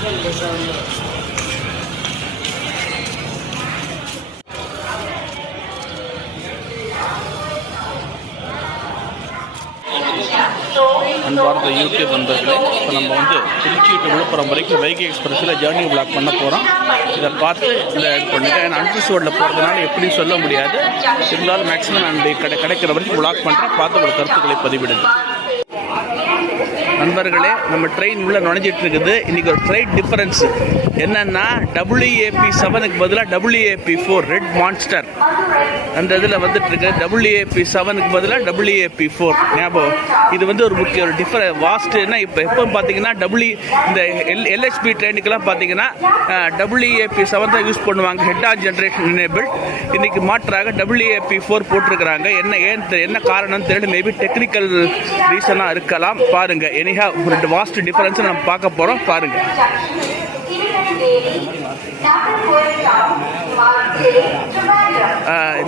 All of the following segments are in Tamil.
அன்பார்ந்த யூடியூப் நண்பர்களே, இப்போ நம்ம வந்து திருச்சி டு விழுப்புரம் வரைக்கும் வைகை எக்ஸ்பிரஸில் ஜேர்னி விளாக் பண்ண போகிறோம். இதை பார்த்து இதை பண்ணுங்கள். ஏன்னா அன்ரிசர்வ்டில் போகிறதுனால எப்படின்னு சொல்ல முடியாது. இருந்தாலும் மேக்ஸிமம் நான் கிடைக்கிற வரைக்கும் விளாக் பண்ணுறேன். பார்த்து ஒரு கருத்துக்களை பதிவிடுங்க. நண்பர்களே, நம்ம ட்ரெயின் உள்ள நுழைஞ்சிட்டு இருக்குது. இன்றைக்கி ஒரு ஃப்ளைட் டிஃபரன்ஸு என்னென்னா WAP7க்கு பதிலாக WAP4 ரெட் மான்ஸ்டர் அந்த இதில் வந்துட்டு இருக்கு. WAP7க்கு பதிலாக WAP4 ஞாபகம். இது வந்து ஒரு முக்கிய ஒரு வாஸ்ட்னா இப்போ எப்போ பார்த்தீங்கன்னா இந்த LHB ட்ரெயினுக்கெல்லாம் பார்த்தீங்கன்னா WAP7 தான் யூஸ் பண்ணுவாங்க. Head on generation enabled. இன்றைக்கி மாற்றாக WAP4 போட்டிருக்கிறாங்க. என்ன காரணம் தெரியல. மேபி டெக்னிக்கல் ரீசனாக இருக்கலாம். பாருங்கள். ஒரு வாஸ்ட் டிஃபரன்ஸ் நம்ம பார்க்க போகிறோம். பாருங்கள்.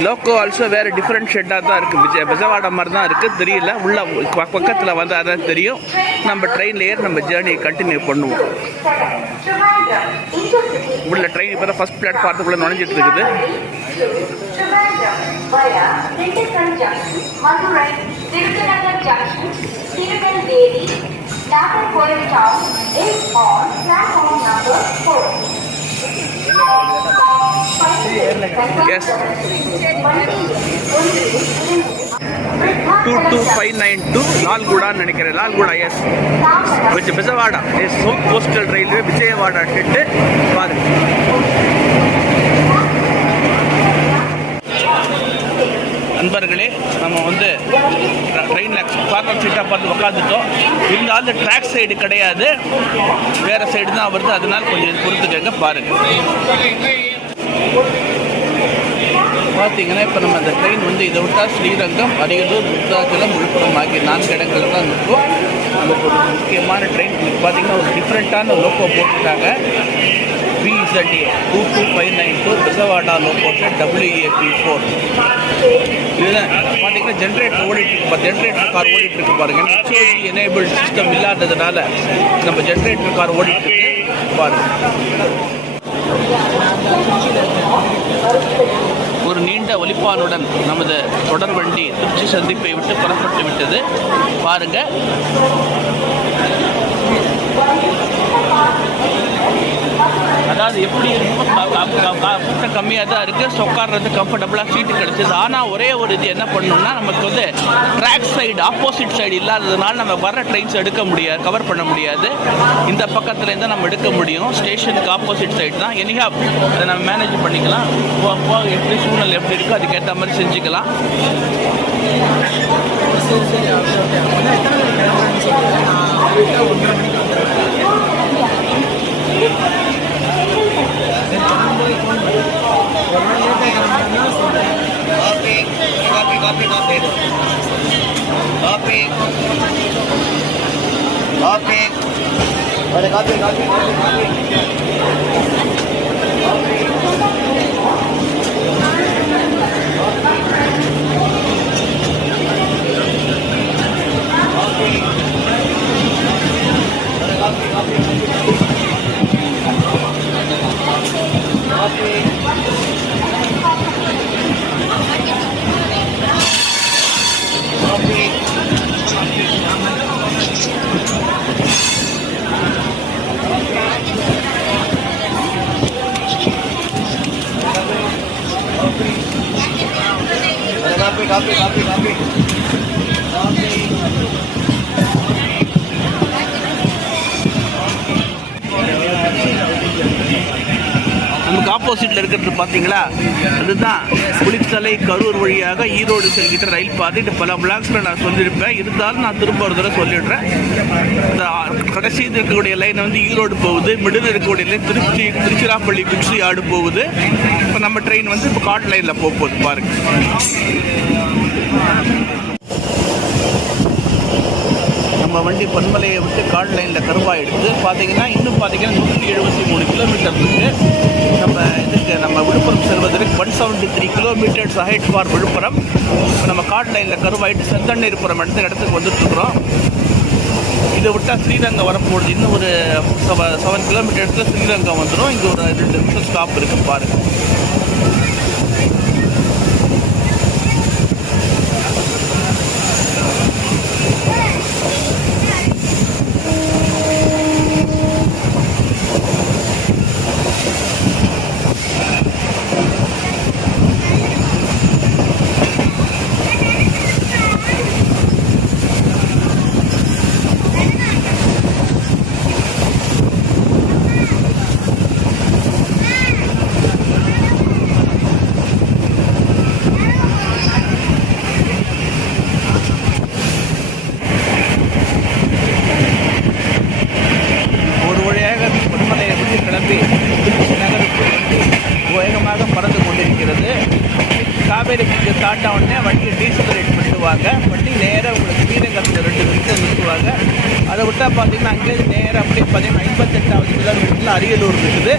லோக்கோ ஆல்சோ வேறு டிஃப்ரெண்ட் ஷெட்டாக தான் இருக்குது. விஜயவாடா மாதிரி தான் இருக்குது. தெரியல. உள்ள பக்கத்தில் வந்து அதான் தெரியும். நம்ம ட்ரெயினில் ஏறி நம்ம ஜேர்னியை கண்டினியூ பண்ணுவோம். உள்ள ட்ரெயின் இப்போ தான் ஃபஸ்ட் பிளாட்ஃபார்த்துக்குள்ளே நுழைஞ்சிட்டு இருக்குது. Yes. 22592 லால்குடான்னு நினைக்கிறேன். Lallaguda. Yes. Vijayawada. Yes. South coastal railway Vijayawada shed. பாருங்க. நண்பர்களே, நம்ம வந்து ட்ரெயினில் பார்க்க சீட்டாக பார்த்து உட்காந்துட்டோம். இருந்தாலும் ட்ராக் சைடு கிடையாது, வேறு சைடு தான் வருது. அதனால கொஞ்சம் பொறுத்துக்கங்க. பாருங்கள். பார்த்தீங்கன்னா இப்போ நம்ம அந்த ட்ரெயின் வந்து இதை விட்டால் ஸ்ரீரங்கம், அரியலூர், விருத்தாச்சலம், விழுப்புரம் ஆகிய 4 இடங்களில் தான் இருக்கும். நமக்கு ஒரு முக்கியமான ட்ரெயின் பார்த்தீங்கன்னா ஒரு டிஃப்ரெண்ட்டான லோக்கோ போட்டுட்டாங்க. VZA 22592 Vijayawada லோகோஷன் WAP4. இதுதான் பார்த்தீங்கன்னா ஜென்ரேட்டர் ஓடிட்டுருக்கு. ஜென்ரேட்டர் கார் ஓடிட்டுருக்கு பாருங்கள். HOD எனேபிள்ட் சிஸ்டம் இல்லாததுனால நம்ம ஜென்ரேட்டர் கார் ஓடிட்டுருக்கு. பாருங்கள். ஒரு நீண்ட ஒலிப்பானுடன் நமது தொடர் வண்டி திருச்சி சந்திப்பை விட்டு புறப்பட்டு விட்டது. பாருங்கள். அதாவது எப்படி கூட்டம் கம்மியாக தான் இருக்குது. உட்கார்றது கம்ஃபர்டபுளாக சீட்டு கிடச்சிது. ஆனால் ஒரே ஒரு இது என்ன பண்ணணும்னா, நமக்கு வந்து ட்ராக் சைடு ஆப்போசிட் சைடு இல்லாததுனால நம்ம வர ட்ரெயின்ஸ் எடுக்க முடியாது, கவர் பண்ண முடியாது. இந்த பக்கத்துலேருந்து நம்ம எடுக்க முடியும். ஸ்டேஷனுக்கு ஆப்போசிட் சைடு தான். எனிஹா அதை நம்ம மேனேஜ் பண்ணிக்கலாம். எப்படி சூழ்நிலை எப்படி இருக்கோ அதுக்கேற்ற மாதிரி செஞ்சுக்கலாம். நமக்கு ஆப்போசிட்டில் இருக்கிறது பார்த்தீங்களா, அதுதான் குளித்தலை கரூர் வழியாக ஈரோடு செல்கின்ற ரயில் பாதை. பல பிளாக்ஸில் நான் சொல்லியிருப்பேன். இருந்தாலும் நான் திரும்ப ஒரு தடவை சொல்லிடுறேன். இந்த கடைசி இருக்கக்கூடிய லைன் வந்து ஈரோடு போகுது. மிடில் இருக்கக்கூடிய லைன் திருச்சிராப்பள்ளி குச்சி ஆடு போகுது. இப்போ நம்ம ட்ரெயின் வந்து இப்போ காட் லைனில் போகுது. பாருங்கள். நம்ம வண்டி பன்மலையை விட்டு காட் லைனில் கருவாயிடுது. பார்த்தீங்கன்னா இன்னும் பார்த்தீங்கன்னா 173 கிலோமீட்டர் இருக்குது. நம்ம விழுப்புரம் செல்வதற்கு 173 கிலோமீட்டர்ஸ் அஹெட் ஃபார் விழுப்புரம். இப்போ நம்ம காட் லைனில் கருவாயிட்டு செந்தண்ணீர்புரம் இடத்துக்கு வந்துட்டுருக்குறோம். இதை விட்டால் ஸ்ரீரங்கம் வரப்போகுது. இன்னும் ஒரு 7 கிலோமீட்டர் இடத்துல ஸ்ரீரங்கம் வந்துடும். இங்கே ஒரு 2 நிமிஷம் ஸ்டாப் இருக்குது பாருங்கள். வேகமாக பறந்து கொண்டிருக்கிறது. காவேரிக்கு ஸ்டார்ட் ஆனோடனே வண்டியை டீசலரேட் பண்ணிடுவாங்க. வண்டி நேராக உங்களுக்கு ஸ்ரீரங்கத்தில் 2 நிமிஷம் நிறுத்துவாங்க. அதை விட்டால் பார்த்தீங்கன்னா அங்கேருந்து நேராக அப்படியே பார்த்தீங்கன்னா 58வது கிலோமீட்டரில் அரியலூர் இருக்குது.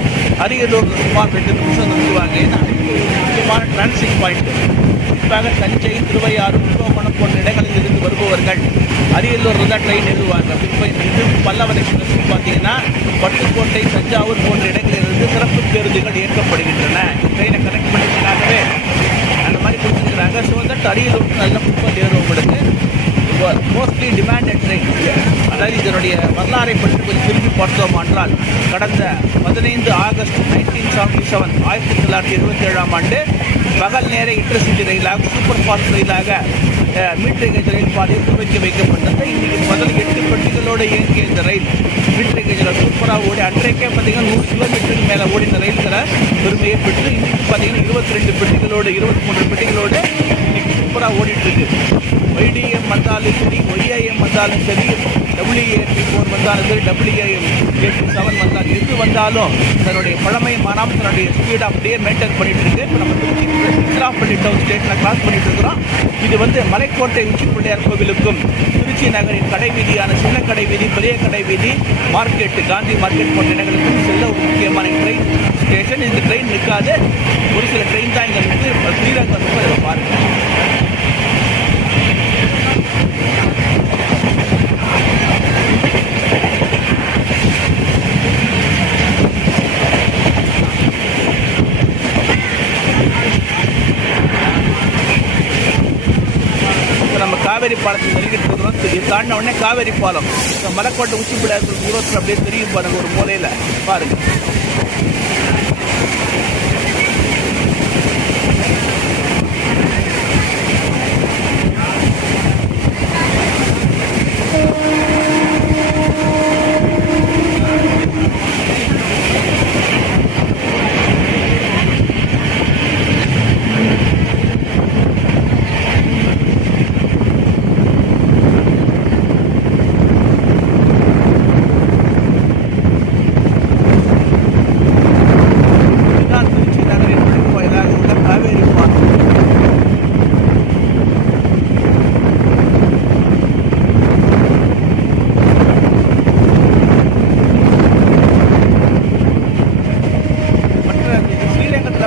அரியலூர் சுமார் 2 நிமிஷம் நிறுத்துவாங்க. ஏன்னா முக்கியமான டிரான்சிட் பாயிண்ட். குறிப்பாக தஞ்சை, திருவையாறு, கும்பகோணம் போன்ற இடங்களில் இருந்து வருபவர்கள் அரியலூரில் தான் ட்ரெயின் எழுதுவாங்க. இப்போ இது பல்லவன் எக்ஸ்பிரஸ் பார்த்தீங்கன்னா பட்டுக்கோட்டை, தஞ்சாவூர் போன்ற இடங்களிலிருந்து சிறப்பு பேருந்துகள் இயக்கப்படுகின்றன. ட்ரெயினை கனெக்ட் பண்ணுறதுக்காகவே அந்த மாதிரி கொடுத்துருக்குறாங்க. ஸோ தட் அரியலூர் நல்ல முப்பது ஏறும் உங்களுக்கு. Mostly demanded train. அதாவது இதனுடைய வரலாறை பற்றி கொஞ்சம் திரும்பி பார்த்தோம் என்றால் கடந்த 15 ஆகஸ்ட் 1977 1977ஆம் ஆண்டு பகல் நேர இன்டர்சிட்டி ரயிலாக சூப்பர் ஃபாஸ்ட் ரயிலாக மீட்டர் கேஜ் ரயில் பாதையில் துவக்கி வைக்கப்பட்டது. இன்றைக்கி முதல் 8 பெட்டிகளோடு இயங்கிய இந்த ரயில் மீட்டர் கேஜில் சூப்பராக ஓடி அன்றைக்கே பார்த்தீங்கன்னா 100 கிலோமீட்டருக்கு மேலே ஓடின ரயில்களை பெருமையை பெற்று இன்றைக்கி பார்த்தீங்கன்னா 22 பெட்டிகளோடு 23 பெட்டிகளோடு இன்றைக்கி சூப்பராக ஓடிட்டுருக்கு. YDM வந்தாலும் சரி, YIM வந்தாலும் சரி, WAP4 வந்தாலும் சரி, WAP7 வந்தாலும் எது வந்தாலும் தன்னுடைய பழமை மாறாமல் தன்னுடைய ஸ்பீடை அப்படியே மெயின்டைன் பண்ணிட்டு இருக்கு. இப்போ நம்ம திருச்சிராப்பள்ளி டவுன் ஸ்டேஷனில் கிராஸ் பண்ணிட்டு இருக்கிறோம். இது வந்து மலைக்கோட்டை உச்சி பிள்ளையார் கோவிலுக்கும் திருச்சி நகரின் கடை வீதியான சின்ன கடை வீதி, பெரிய கடை வீதி, மார்க்கெட்டு, காந்தி மார்க்கெட் போன்ற இடங்களுக்கும் செல்ல ஒரு முக்கியமான ட்ரெயின் ஸ்டேஷன். இந்த ட்ரெயின் நிற்காது. ஒரு சில ட்ரெயின் தான் இங்கே நிற்கு. ஸ்ரீரங்கம் ரொம்ப இதை பாருங்கள். நம்ம காவேரி பாலத்தில் நெருங்கிட்டு இருக்கிறோம். தாண்டின உடனே காவேரி பாலம் மலைக்கோட்டை உச்சி பிள்ளையார் தூரத்தில் அப்படியே தெரியும் பாருங்க. ஒரு மூலையில் பாருங்க.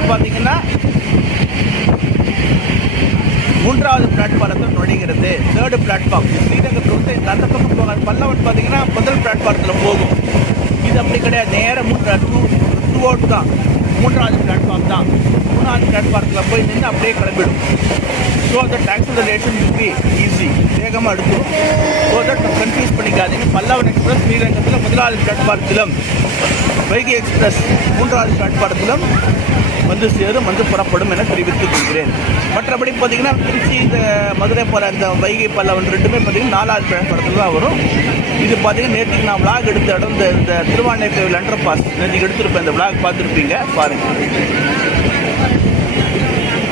பார்த்தீங்கன்னா 3வது பிளாட்ஃபாரத்தில் நுழைகிறது. 3rd பிளாட்ஃபார்ம் ஸ்ரீரங்கத்தில் வந்து அந்த பக்கம் போகாது. பல்லவன் பார்த்தீங்கன்னா முதல் பிளாட்ஃபாரத்தில் போகும். இது அப்படி கிடையாது. நேரம் டூ அவுட் தான். 3வது பிளாட்ஃபார்ம் தான். 3வது பிளாட்ஃபாரத்தில் போய் நின்று அப்படியே கிளம்பிடும். So that acceleration will be easy. வேகமாக எடுத்துரும். ஸோ தட் கன்ஃபியூஸ் பண்ணிக்காதீங்க. பல்லவன் எக்ஸ்பிரஸ் ஸ்ரீரங்கத்தில் 1வது பிளாட்ஃபாரத்திலும், வைகை எக்ஸ்பிரஸ் 3வது பிளாட்ஃபாரத்திலும் வந்து சேரும், வந்து புறப்படும் என தெரிவித்துக் கொள்கிறேன். மற்றபடி பார்த்தீங்கன்னா திருச்சி, இந்த மதுரை போகிற அந்த வைகை பல்லவன் 2மே பார்த்தீங்கன்னா 4வது பிளாட்ஃபாரத்தில் தான் வரும். இது பார்த்தீங்கன்னா நேற்றுக்கு நான் விளாக் எடுத்த இடம் இந்த திருவானை கோவில் அண்டர் பாஸ் நேற்றுக்கு எடுத்துருப்பேன். இந்த விளாக் பார்த்துருப்பீங்க பாருங்கள்.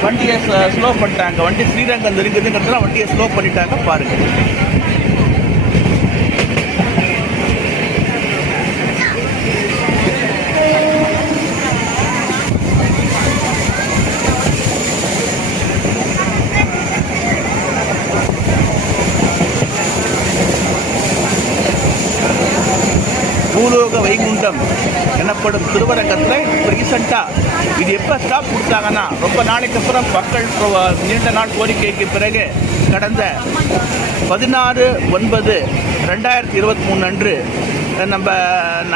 வண்டியை ஸ்லோ பண்ணிட்டாங்க. வண்டி ஸ்ரீரங்கம் இருக்குதுங்கிறதுல வண்டியை ஸ்லோ பண்ணிட்டாங்க பாருங்கள். பூலோக வைகுண்ட வைகுண்டம் எனப்படும் திருவரங்கத்தில் இப்போ ரீசெண்டாக இது எப்போ ஸ்டாப் கொடுத்தாங்கன்னா ரொம்ப நாளைக்கு அப்புறம் மக்கள் நீண்ட நாள் கோரிக்கைக்கு பிறகு கடந்த 16/9/2023 அன்று நம்ம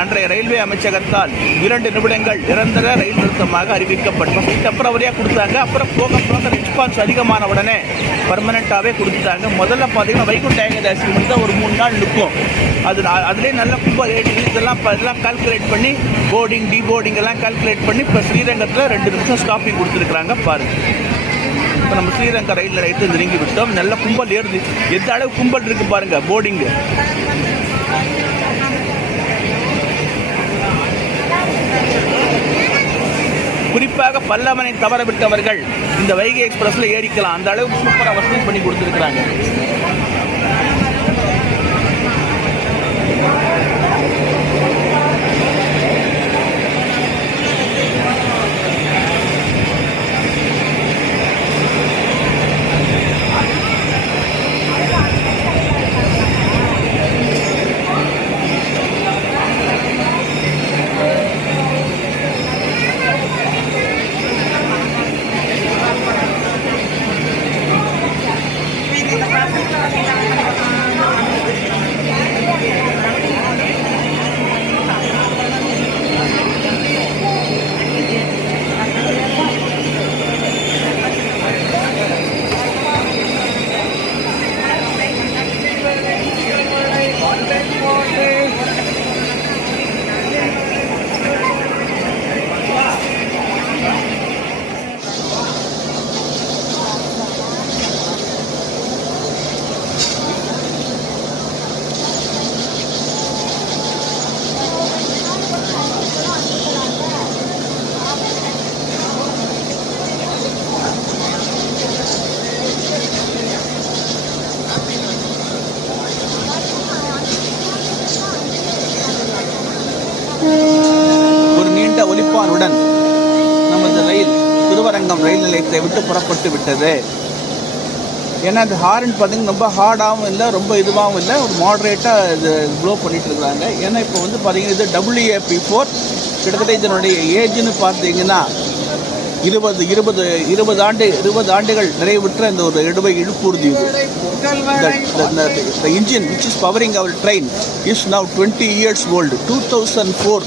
அன்றைய ரயில்வே அமைச்சகத்தால் 2 நிமிடங்கள் நிரந்தர ரயில் நிறுத்தமாக அறிவிக்கப்பட்டோம். டெம்பரவரியாக கொடுத்தாங்க. அப்புறம் போக போக ரெஸ்பான்ஸ் அதிகமான உடனே பர்மனெண்ட்டாகவே கொடுத்துட்டாங்க. முதல்ல பார்த்தீங்கன்னா வைகுண்ட ஏகாதசி மட்டும் தான் ஒரு 3 நாள் நிற்கும். அதுலேயே நல்ல கும்ப இதெல்லாம் கால்குலேட் பண்ணி போர்டிங் டிபோர்டிங் எல்லாம் கால்குலேட் பண்ணி இப்போ ஸ்ரீரங்கத்தில் 2 நிமிஷம் ஸ்டாப்பிங் கொடுத்துருக்குறாங்க பாருங்கள். இப்போ நம்ம ஸ்ரீரங்க ரயில் நிலையத்தை நெருங்கி விட்டோம். நல்ல கும்பல் ஏறுது. எந்த அளவு கும்பல் இருக்குது பாருங்கள். போர்டிங்கு குறிப்பாக பல்லவனை தவறவிட்டவர்கள் இந்த வைகை எக்ஸ்பிரஸ்ல ஏறிக்கலாம். அந்த அளவுக்கு சூப்பராக வசதி பண்ணி கொடுத்துருக்குறாங்க. ஒரு நீண்ட ஒலிப்பானுடன் நமது ரயில் திருவரங்கம் ரயில் நிலையத்தை விட்டு புறப்பட்டு விட்டது. ஏன்னா இந்த ஹார்ன் பார்த்தீங்கன்னா ரொம்ப ஹார்டாகவும் இல்லை, ரொம்ப இதுவாகவும் இல்லை, ஒரு மாடரேட்டாக இது ப்ளோ பண்ணிட்டு இருக்கிறாங்க. ஏன்னா இப்போ வந்து பார்த்தீங்கன்னா இது WAP4 கிட்டத்தட்ட இதனுடைய ஏஜ்னு பார்த்தீங்கன்னா 20 ஆண்டுகள் நிறைவுற்ற இந்த ஒரு இழுப்பூர்தி. The engine which is powering our train is now 20 years old. 2004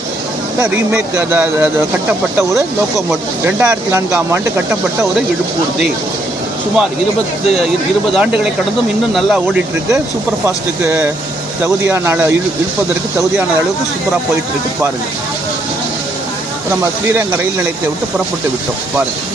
remake கட்டப்பட்ட ஒரு லோக்கோமோட்டிவ். 2004ஆம் ஆண்டு கட்டப்பட்ட ஒரு இழுப்பூர்தி. சுமார் 20 ஆண்டுகளை கடந்தும் இன்னும் நல்லா ஓடிட்டுருக்கு. சூப்பர் ஃபாஸ்ட்டுக்கு தகுதியான இழுப்பதற்கு தகுதியான அளவுக்கு சூப்பராக போயிட்டுருக்கு பாருங்கள். நம்ம ஸ்ரீரங்க ரயில் நிலையத்தை விட்டு புறப்பட்டு விட்டோம் பாருங்கள்.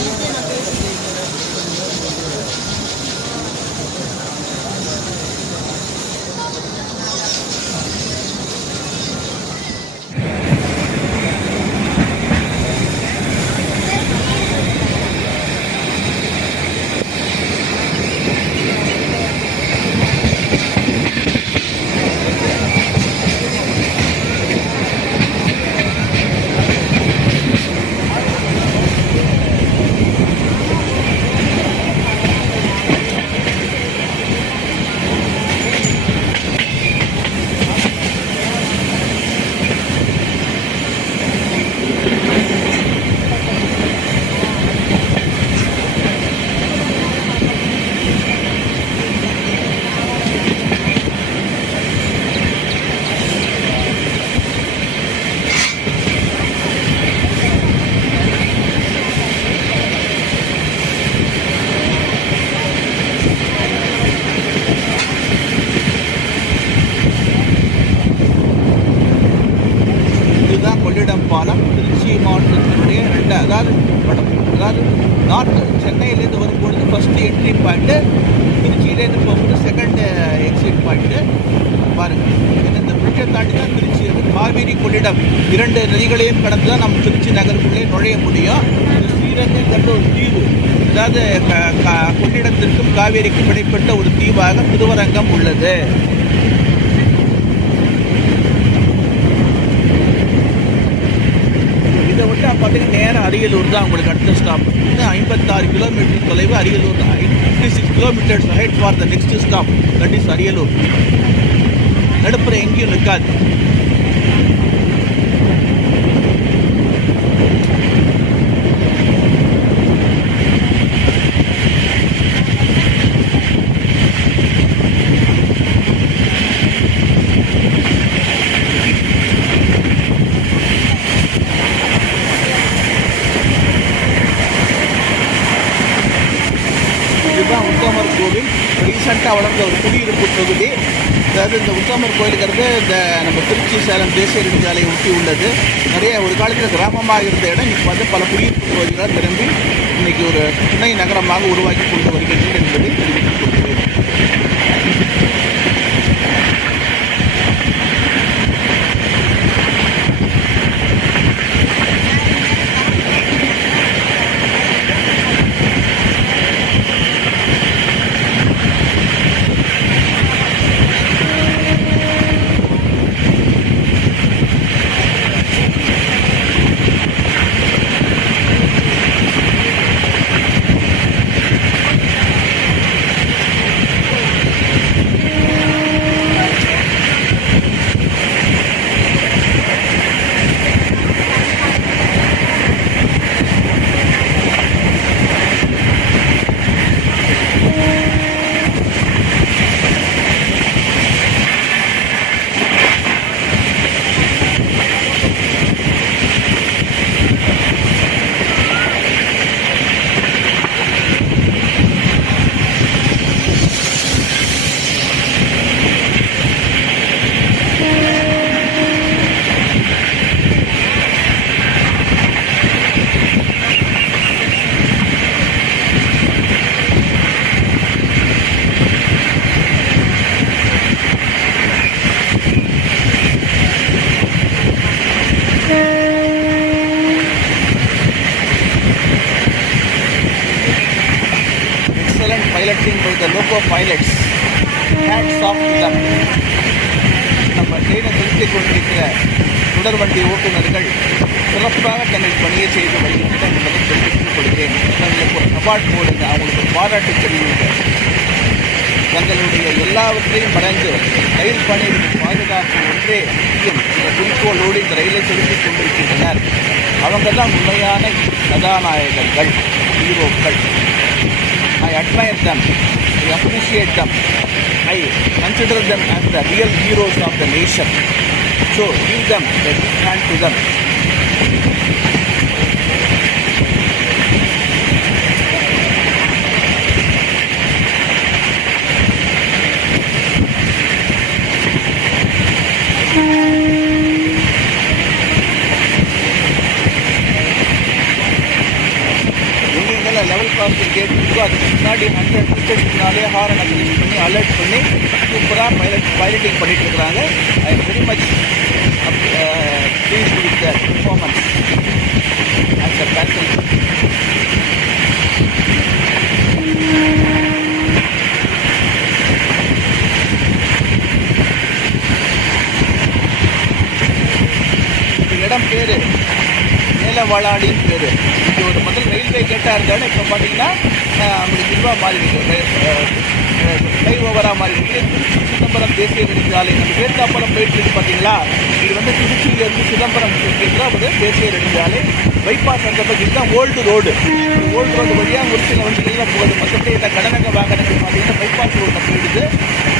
பாலம் திருச்சி மாவட்டத்தினுடைய அதாவது நார்த் சென்னையிலேருந்து வரும்பொழுது ஃபஸ்ட்டு என்ட்ரி பாயிண்ட்டு, திருச்சியிலேருந்து போகும்போது செகண்ட் எக்ஸிட் பாயிண்ட்டு பாருங்கள். இந்த பிரிட்ஜை தாண்டி தான் திருச்சி காவேரி கொள்ளிடம் 2 நதிகளையும் கடந்து தான் நம்ம திருச்சி நகருக்குள்ளே நுழைய முடியும். இது ஸ்ரீரங்கம் கண்ட ஒரு தீவு. அதாவது கொள்ளிடத்திற்கும் காவேரிக்கும் இடைப்பட்ட ஒரு தீவாக திருவரங்கம் உள்ளது. இதை விட்டு பார்த்தீங்கன்னா நேரம் அரியலூர் தான் உங்களுக்கு அடுத்த ஸ்டாப். 56 கிலோமீட்டர் தொலைவு அரியலூர் தான். 56 kilometres head for the next stop, that is Ariyalur. நடுப்புற எங்கேயும் நிற்காது. தொகுதி. அதாவது இந்த உத்தமர் கோயிலுங்கிறது இந்த நம்ம திருச்சி சேலம் தேசிய நெடுஞ்சாலையை ஒட்டி உள்ளது. நிறைய ஒரு காலத்தில் கிராமமாக இருந்த இடம் இப்போ வந்து பல குடியிருப்பு பகுதிகளாக திரும்பி இன்னைக்கு ஒரு துணை நகரமாக உருவாக்கி கொண்டு வருகின்றது என்பதை தெரிவித்துக் கொள்கிறேன். Piloting by the loco pilots. Hats off to them. நம்ம ட்ரெயினை நிறுத்திக் கொண்டிருக்கிற தொடர்வண்டி ஓட்டுநர்கள் சிறப்பாக தங்கள் பணியை செய்து வருகின்றனர் என்பதை தெரிவித்துக் கொள்கிறேன். தங்களுக்கு ஒரு அவார்ட் போடுங்க, அவங்களுக்கு ஒரு பாராட்டு தெரிவிங்க. தங்களுடைய எல்லாவற்றையும் மறைந்து ரயில் பணியின் பாதுகாப்பு ஒன்றே முக்கியம் என்ற குறிக்கோளோடு இந்த ரயிலை செலுத்திக் கொண்டிருக்கின்றனர். அவங்க தான் உண்மையான கதாநாயகர்கள், ஹீரோக்கள். I admire them, I appreciate them, I consider them as the real heroes of the nation. So give them a big hand to them. Level crossing gate இருக்கோ அதுக்கு முன்னாடி 100 டிக்கெட் முன்னாலே ஹாரன் அக்ரிமெண்ட் பண்ணி அலர்ட் பண்ணி சூப்பராக பைலட்டிங் பண்ணிட்டு இருக்கிறாங்க. I am very much pleased with the performance at the passenger. இந்த இடம் பேர் மேலவாளாடின்னு பேர். இது ஒரு முதல் ரயில்வே கேட்டாக இருந்தாலும் இப்போ பார்த்தீங்கன்னா நம்மளுக்கு இதுவாக மாறி இருக்கு, ஃப்ளை ஓவராக மாறி இருக்கு. சிதம்பரம் தேசிய நெடுஞ்சாலை நம்ம வேர்த்தாப்பலம் போயிட்டு இருக்கு பார்த்தீங்களா, இது வந்து திருச்சியிலேருந்து சிதம்பரம் ஒரு தேசிய நெடுஞ்சாலை பைபாஸ் அந்த பற்றி தான் ஓல்டு ரோடு வழியாக ஒரு சில வண்டிகள்லாம் போகுது. மற்றபடி இந்த கடனங்க வாகனங்கள் பார்த்தீங்கன்னா பைபாஸ் ரோட்டில் போயிடுது.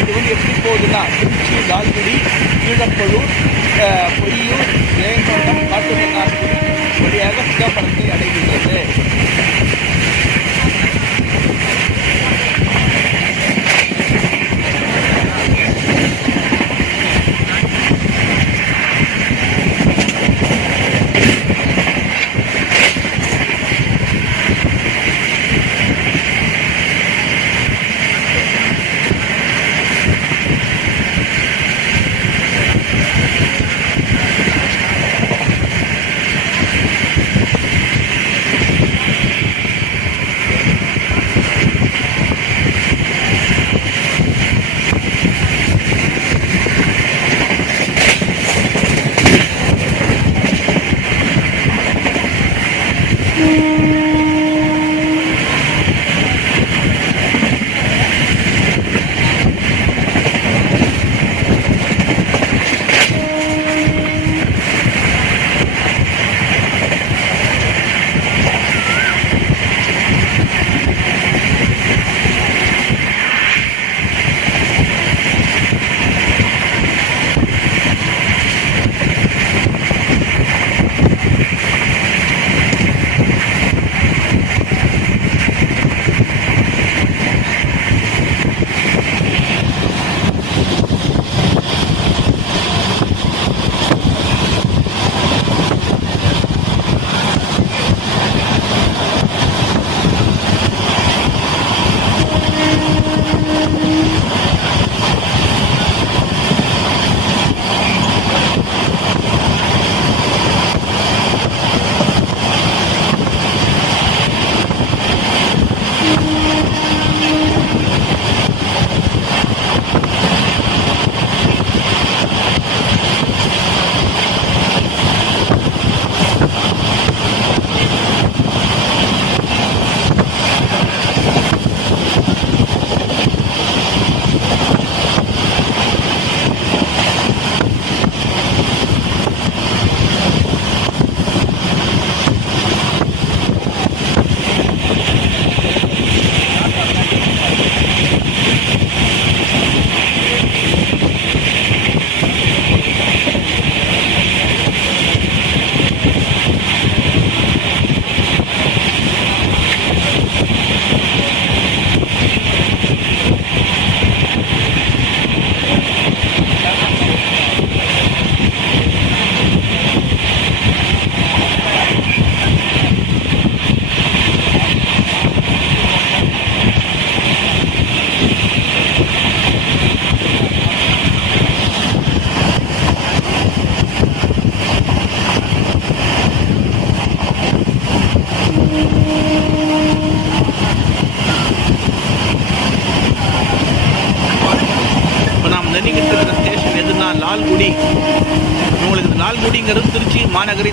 இது வந்து எப்படி போகுதுன்னா திருச்சி, லால்குடி, கீழப்பழூர், பொய்யூர், ஜெயங்கொண்டம், காட்டுமன்னார்குடி வழியாக சிதம்பரத்தை அடைகின்றது.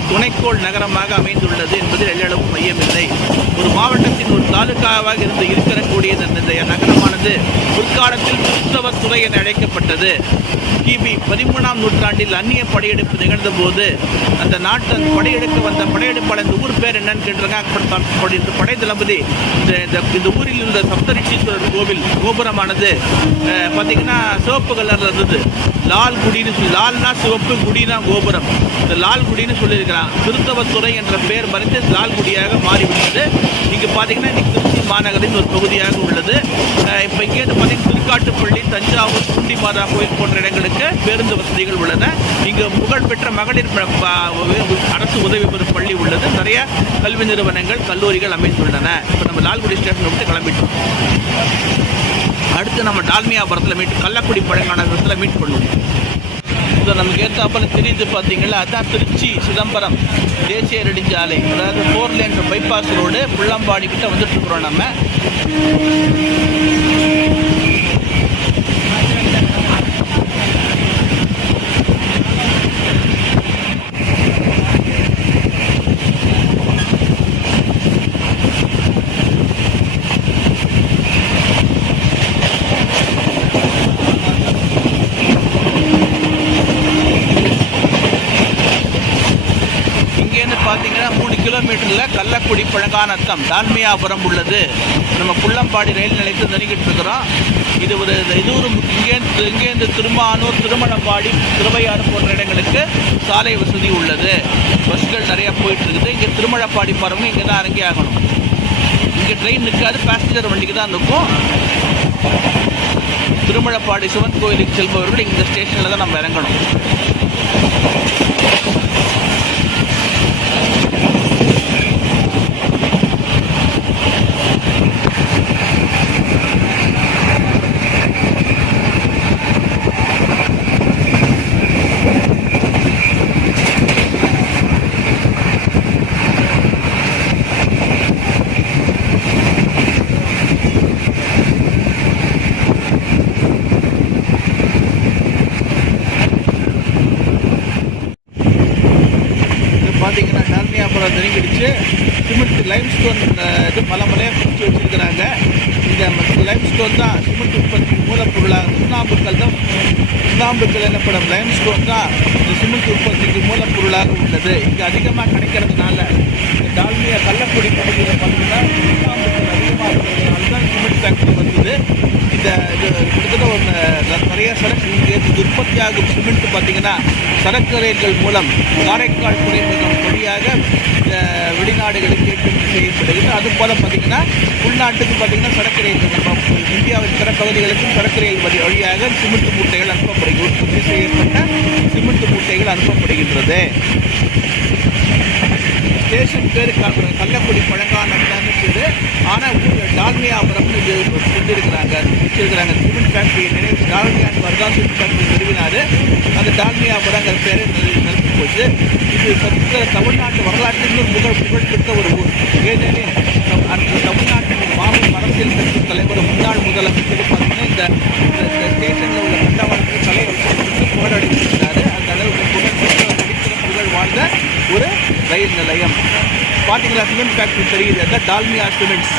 துணைக்கோள் நகரமாக அமைந்துள்ளது என்பதில் எல்லளவும் மையமில்லை. ஒரு மாவட்டத்தின் ஒரு தாலுகாவாக இருக்கக்கூடிய இந்த நகரமானது முற்காலத்தில் கிறிஸ்தவத்துறை என அழைக்கப்பட்டது. கிபி 13ஆம் நூற்றாண்டில் அந்நிய படையெடுப்பு நிகழ்ந்த போது அந்த நாட்டில் படையெடுக்க வந்த படையெடுப்பாளர் இந்த ஊர் பேர் என்னன்னு கேட்டிருக்காங்க. இந்த படை தளபதி இந்த ஊரில் உள்ள சப்தரிஷீஸ்வரர் கோவில் கோபுரமானது பார்த்தீங்கன்னா சிவப்பு கலர்ல இருந்தது. லால் குடின்னு சொல்லி, லால்னா சிவப்பு, குடினா கோபுரம். இந்த லால் குடின்னு சொல்லியிருக்கிறான். கிறிஸ்தவத்துறை என்ற பெயர் மறைந்து லால்குடியாக மாறிவிட்டது. இங்கே பார்த்தீங்கன்னா இன்னைக்கு திருச்சி மாநகரின் ஒரு பகுதியாக உள்ளது. இப்போ இங்கேருந்து பார்த்தீங்கன்னா திருக்காட்டுப்பள்ளி, தஞ்சாவூர், குண்டி மாதா கோயில் போன்ற இடங்களுக்கு பேருந்து வசதிகள் உள்ளன. இங்கே புகழ்பெற்ற மகளிர் அரசு உதவி பெறும் பள்ளி உள்ளது. நிறைய கல்வி நிறுவனங்கள், கல்லூரிகள் அமைந்துள்ளன. இப்போ நம்ம லால்குடி ஸ்டேஷன் விட்டு கிளம்பிட்டோம். அடுத்து நம்ம டால்மியாபுரத்தில் கள்ளக்குடி பழங்கானத்தில் மீட் பண்ணுவோம். இதை நமக்கு ஏற்றாப்புல தெரியுது பார்த்தீங்களா, அதான் திருச்சி சிதம்பரம் தேசிய நெடுஞ்சாலை, அதாவது 4 லேன் பைபாஸ் ரோடு புள்ளம்பாடி கிட்ட வந்துட்டு இருக்கிறோம் நம்ம. பார்த்தீங்கன்னா 3 கிலோமீட்டரில் கள்ளக்குடி பழங்கானத்தம் டால்மியாபுரம் உள்ளது. நம்ம புள்ளம்பாடி ரயில் நிலையத்தை நெருங்கிட்டு இருக்கிறோம். இது ஒரு இங்கேருந்து திருமானூர், திருமணப்பாடி, திருவையாறு போன்ற இடங்களுக்கு சாலை வசதி உள்ளது. பஸ்கள் நிறையா போயிட்டு இருக்குது. இங்கே திருமணப்பாடி போகிறவங்க இங்கே தான் இறங்கி ஆகணும். இங்கே ட்ரெயின் நிற்காது, பேசஞ்சர் வண்டிக்கு தான் நிற்கும். திருமணப்பாடி சிவன் கோயிலுக்கு செல்பவர்கள் இந்த ஸ்டேஷனில் தான் நம்ம இறங்கணும். பார்த்தீங்கன்னா டால்மியாபுரம் நெருங்கிடுச்சு. சிமெண்ட் லைம் ஸ்டோன் இது மலையாக பிடிச்சி வச்சுருக்கிறாங்க. இந்த லைம் ஸ்டோன் தான் சிமெண்ட் உற்பத்தி மூலப்பொருளாக, சுண்ணாம்புக்கள் எனப்படும் லைம் ஸ்டோன் தான் இந்த சிமெண்ட் உற்பத்திக்கு மூலப்பொருளாக உள்ளது. இங்கே அதிகமாக கிடைக்கிறதுனால டால்மியா கள்ளக்குடி பகுதியில் பார்த்தீங்கன்னா சுண்ணாம்புக்கள் அதிகமாக இருக்கிறதுனால தான் சிமெண்ட் ஃபேக்ட்ரி வந்தது. இந்த கிட்டத்தட்ட நிறைய சரக்கு இங்கே உற்பத்தியாகும் சிமெண்ட் பார்த்தீங்கன்னா சரக்கு ரயில்கள் மூலம் காரைக்கால் துறைமுகம் வழியாக வெளிநாடுகளுக்கு ஏற்றுமதி செய்யப்படுகிறது. அது போல் பார்த்தீங்கன்னா உள்நாட்டுக்கு பார்த்தீங்கன்னா சரக்கு ரயில்கள், நம்ம இந்தியாவின் பிற பகுதிகளுக்கும் சரக்கு ரயில் வழியாக சிமெண்ட் மூட்டைகள் அனுப்பப்படுகிறது. உற்பத்தி செய்யப்பட்ட சிமெண்ட் மூட்டைகள் அனுப்பப்படுகின்றது. ஸ்டேஷன் பேர் கள்ளக்குடி பழங்கானம்னு பேர். ஆனால் டால்மியாபுரம்னு சொல்லியிருக்கிறாங்க, வச்சிருக்கிறாங்க. சிமெண்ட் ஃபேக்ட்ரி நினைவு டால்மியான் தான் சிமெண்ட் ஃபேக்ட்ரி நிறுவினார். அந்த டால்மியாபுரங்கிற பேர் நிறுத்தி போச்சு. இது தமிழ்நாட்டு வரலாற்றில் புகழ்பெற்ற ஒரு ஊர். ஏனெனில் அந்த தமிழ்நாட்டின் மாபெரும் அரசியல் கட்சி தலைவர், முன்னாள் முதலமைச்சர் பார்த்தீங்கன்னா இந்த ஸ்டேஷனில் உள்ள கட்டவரத்தில் தலையை வச்சு புகழடைந்திருக்கிறார். அந்த அளவுக்கு புகழ் வாழ்ந்த ஒரு ரயில் நிலையம். பார்த்தீங்களா, சிமெண்ட் ஃபேக்ட்ரி தெரியுது. அதுதான் டால்மியா சிமெண்ட்ஸ்.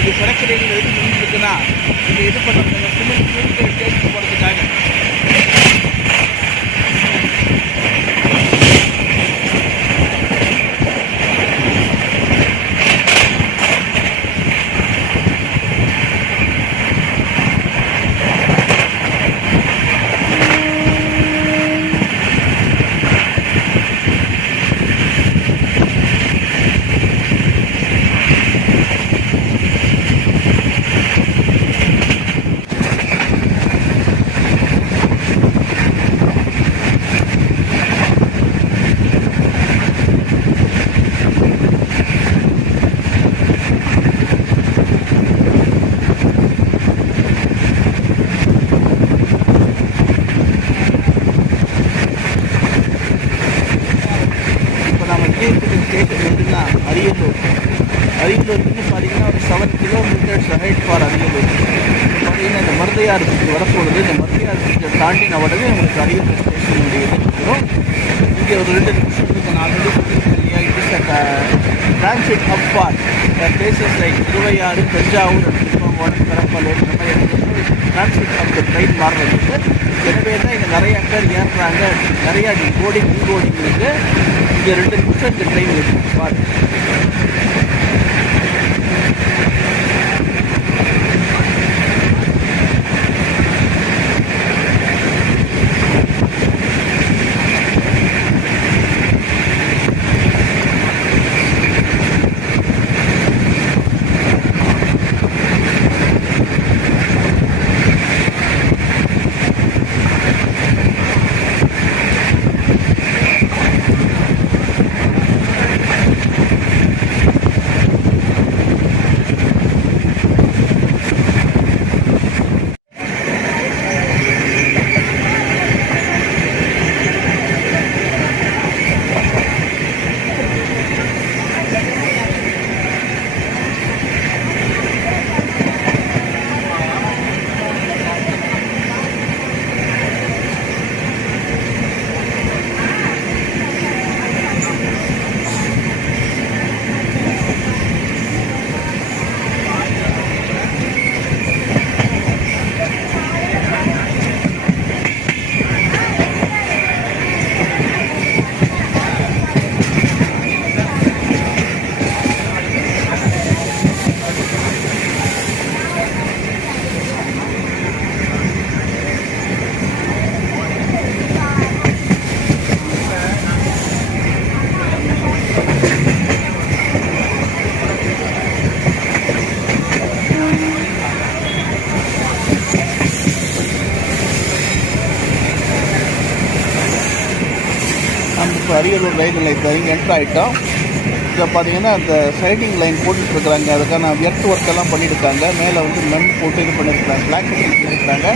இது சரக்கு ரயில் எது இருக்குன்னா இங்கே இது பண்ணுறாங்க, சிமெண்ட் டேஸ்ட் போகிறதுக்காக. Head for Ariyalur. பார்த்தீங்கன்னா இந்த மருதையார் பிரிட்ஜ் வரப்போகுது. இந்த மருதையார் பிரிட்ஜை தாண்டின உடனே உங்களுக்கு அரியலூர் ஸ்டேஷனுடைய இது வந்துடும். இங்கே ஒரு 2 நிமிஷத்துக்கு நான் ஆல்ரெடி சொல்லியிருக்கேன் இல்லையா, it is a transit hub for places like Thiruvaiyaru, Thanjavur, Thiruppangonam, Perambalur, இந்த மாதிரி டிரான்சிட் ஹப் ட்ரெயின் மாறுறதுக்கு. எனவே தான் இங்கே நிறையா பேர் ஏறுறாங்க. நிறையா போர்டிங் இருக்குது. இங்கே 2 நிமிஷம் இந்த ட்ரெயின் இருக்குது பாருங்க. அரியலூர் ரயில் நிலையத்தில் இங்கே என்ட்ரு ஆகிட்டோம். இதை பார்த்தீங்கன்னா அந்த சைடிங் லைன் போட்டுட்ருக்குறாங்க. அதுக்கான எர்த் ஒர்க்கெல்லாம் பண்ணியிருக்காங்க. மேலே வந்து மண் போட்டு இது பண்ணியிருக்காங்க, பிளாக் பண்ணியிருக்காங்க.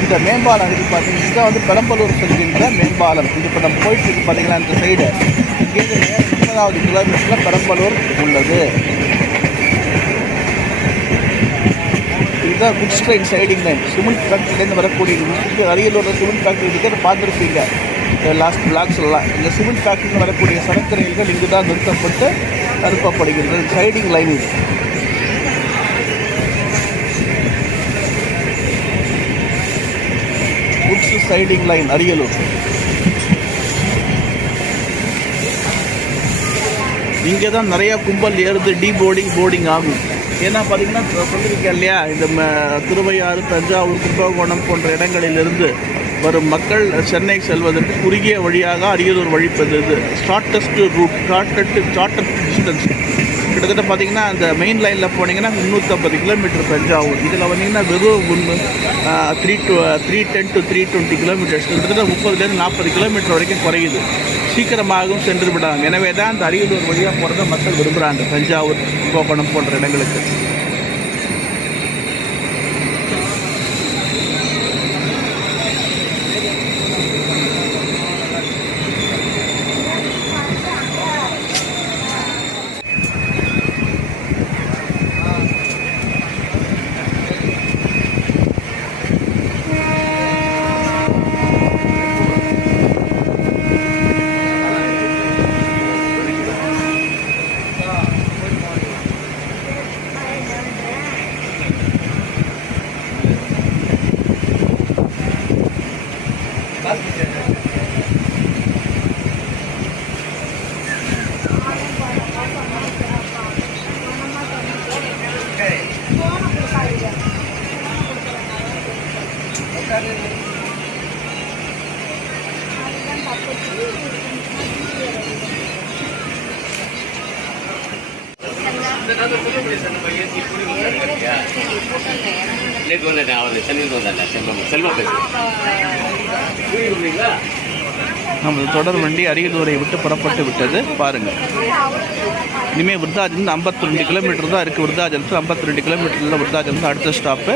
இந்த மேம்பாலம் இது பார்த்தீங்கன்னா இதுதான் வந்து பெரம்பலூர் செல்கின்ற மேம்பாலம். இது இப்போ நம்ம போயிட்டு பார்த்தீங்கன்னா இந்த சைடு இங்கேருந்து 30வது கிலோமீட்டரில் பெரம்பலூர் உள்ளது. இதுதான் goods train siding line. Cement ஃபேக்ட்ரிலேருந்து வரக்கூடிய அரியலூரில் சிமெண்ட் ஃபேக்ட்ரி இருக்கிறத பார்த்துருப்பீங்க லாஸ்ட் பிளாக்ஸ்லாம். இந்த சிமெண்ட் ஃபேக்ட்ரியில் வரக்கூடிய சரக்கு ரயில்கள் இங்கு தான் நிறுத்தப்பட்டு அனுப்பப்படுகிறது. சைடிங் லைன் இது. Goods siding line Ariyalur. இங்கே தான் நிறையா கும்பல் ஏறுது, போர்டிங் ஆகும். ஏன்னா பார்த்தீங்கன்னா சொல்லியிருக்கேன் இல்லையா, இந்த திருவையாறு, தஞ்சாவூர், கும்பகோணம் போன்ற இடங்களிலிருந்து வரும் மக்கள் சென்னை செல்வதற்கு குறுகிய வழியாக அரியலூர் வழிப்பது இது ஷார்ட்டஸ்ட் ரூட், ஷார்ட்டஸ்ட் டிஸ்டன்ஸ். கிட்டத்தட்ட பார்த்தீங்கன்னா அந்த மெயின் லைனில் போனீங்கன்னா 350 கிலோமீட்டர் தஞ்சாவூர். இதில் வந்தீங்கன்னா வெறும் 310 to 320 கிலோமீட்டர்ஸ், கிட்டத்தட்ட 30லேருந்து 40 கிலோமீட்டர் வரைக்கும் குறையுது. சீக்கிரமாகவும் சென்று விடாங்க. எனவே தான் அந்த அரியலூர் வழியாக போகிறத மக்கள் விரும்புகிறாங்க, தஞ்சாவூர், கும்பகோணம் போன்ற இடங்களுக்கு. நமது தொடர் வண்டி அரியலூரை விட்டு புறப்பட்டு விட்டது. பாருங்கள், இனிமேல் விருத்தாச்சலம் 52 கிலோமீட்டர் தான் இருக்குது. விருத்தாச்சலத்தில் 52 கிலோமீட்டரில் விருத்தாச்சலம் அடுத்த ஸ்டாப்பு.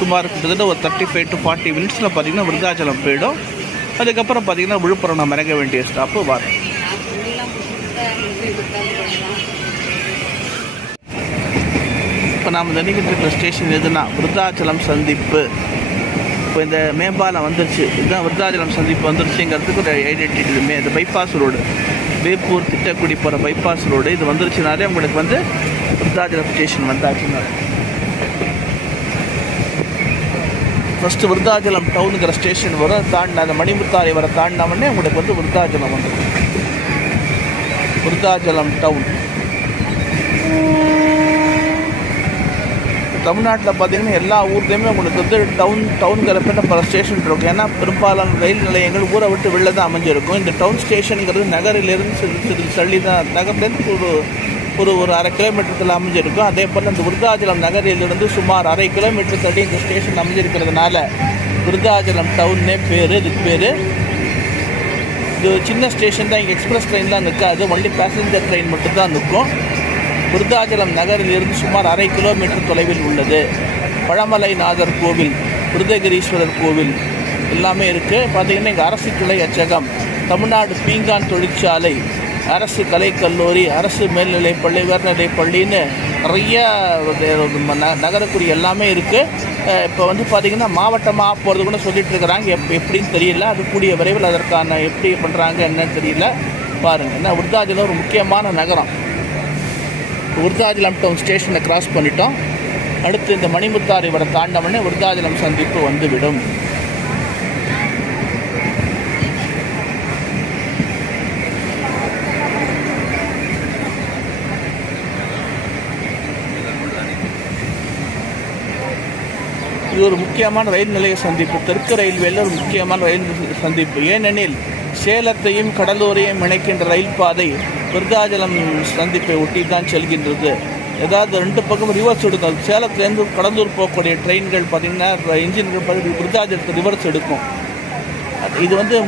சுமார் கிட்டத்தட்ட ஒரு 35 to 40 மினிட்ஸில் பார்த்திங்கன்னா விருத்தாச்சலம் போயிடும். அதுக்கப்புறம் பார்த்திங்கன்னா விழுப்புரம் நம்ம இறங்க வேண்டிய ஸ்டாப்பு வரும். இப்போ இப்போ நாம் நினைக்கிட்டு இருக்கிற ஸ்டேஷன் எதுனா விருத்தாச்சலம் சந்திப்பு. இப்போ இந்த மேம்பாலம் வந்துருச்சு, இதுதான் விருத்தாச்சலம் சந்திப்பு வந்துருச்சுங்கிறதுக்கு ஒரு ஐடென்டிட்டிலுமே இந்த பைபாஸ் ரோடு, வேப்பூர் திட்டக்குடி போகிற பைபாஸ் ரோடு இது வந்துருச்சுனாலே உங்களுக்கு வந்து விருத்தாச்சலம் ஸ்டேஷன் வந்தாச்சுன்னா. ஃபஸ்ட்டு விருத்தாச்சலம் டவுனுங்கிற ஸ்டேஷன் வரும், தாண்டின அந்த மணிமுத்தாரை வர தாண்டினவொடனே உங்களுக்கு வந்து விருத்தாச்சலம் வந்துடும். விருத்தாச்சலம் டவுன் தமிழ்நாட்டில் பார்த்தீங்கன்னா எல்லா ஊர்லேயுமே உங்களுக்கு வந்து டவுனுங்கிறப்ப பல ஸ்டேஷன் இருக்கும். ஏன்னா பெரும்பாலான ரயில் நிலையங்கள் ஊரை விட்டு வெளில தான் அமைஞ்சிருக்கும். இந்த டவுன் ஸ்டேஷனுங்கிறது நகரிலிருந்து சிறிது தள்ளி தான், நகர்லேருந்து ஒரு 1/2 கிலோமீட்டருக்குள்ள அமைஞ்சிருக்கும். அதே போல் இந்த விருத்தாச்சலம் நகரிலிருந்து சுமார் 1/2 கிலோமீட்டர் தள்ளி இந்த ஸ்டேஷன் அமைஞ்சிருக்கிறதுனால விருத்தாச்சலம் டவுன்னே பேர். இதுக்கு பேர். இது சின்ன ஸ்டேஷன் தான், இங்கே எக்ஸ்பிரஸ் ட்ரெயின்லாம் நிற்காது, ஒன்லி பேசஞ்சர் ட்ரெயின் மட்டும்தான் நிற்கும். விருத்தாச்சலம் நகரிலிருந்து சுமார் 1/2 கிலோமீட்டர் தொலைவில் உள்ளது. பழமலைநாதர் கோவில், விருதகிரீஸ்வரர் கோவில் எல்லாமே இருக்குது. பார்த்திங்கன்னா இங்கே அரசு கிளை அச்சகம், தமிழ்நாடு பீங்கான் தொழிற்சாலை, அரசு கலைக்கல்லூரி, அரசு மேல்நிலைப்பள்ளி, உயர்நிலைப்பள்ளின்னு நிறைய நகரக்குறி எல்லாமே இருக்குது. இப்போ வந்து பார்த்திங்கன்னா மாவட்டமாக போகிறது கூட சொல்லிட்டு இருக்கிறாங்க. எப்படின்னு தெரியல, அது கூடிய விரைவில் அதற்கான எப்படி பண்ணுறாங்க என்னன்னு தெரியல. பாருங்கள், ஏன்னா விருத்தாச்சலம் ஒரு முக்கியமான நகரம். விருத்தாச்சலம் டவுன் ஸ்டேஷனை கிராஸ் பண்ணிட்டோம். அடுத்து இந்த மணிமுத்தாரை வர தாண்டவனே விருத்தாச்சலம் சந்திப்பு வந்துவிடும். இது ஒரு முக்கியமான ரயில் நிலைய சந்திப்பு, தெற்கு ரயில்வேல ஒரு முக்கியமான ரயில் சந்திப்பு. ஏனெனில் சேலத்தையும் கடலூரையும் இணைக்கின்ற ரயில் பாதை விருத்தாச்சலம் சந்திப்பை ஒட்டி தான் செல்கின்றது. ஏதாவது 2 பக்கம் ரிவர்ஸ் எடுக்கும். சேலத்துலேருந்து கடலூர் போகக்கூடிய ட்ரெயின்கள் பார்த்திங்கன்னா இன்ஜின்கள் பார்த்து விருத்தாச்சலத்தை ரிவர்ஸ் எடுக்கும். இது வந்து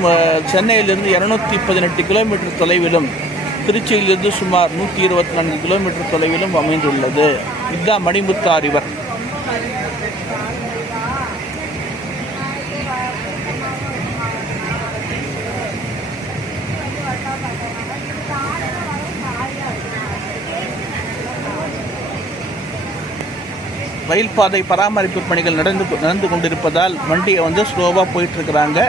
சென்னையிலிருந்து 218 கிலோமீட்டர் தொலைவிலும் திருச்சியிலிருந்து சுமார் 124 கிலோமீட்டர் தொலைவிலும் அமைந்துள்ளது. இதுதான் மணிமுத்தா ரிவர். ரயில் பாதை பராமரிப்பு பணிகள் நடந்து கொண்டிருப்பதால் வண்டியை வந்து ஸ்லோவாக போயிட்டுருக்குறாங்க.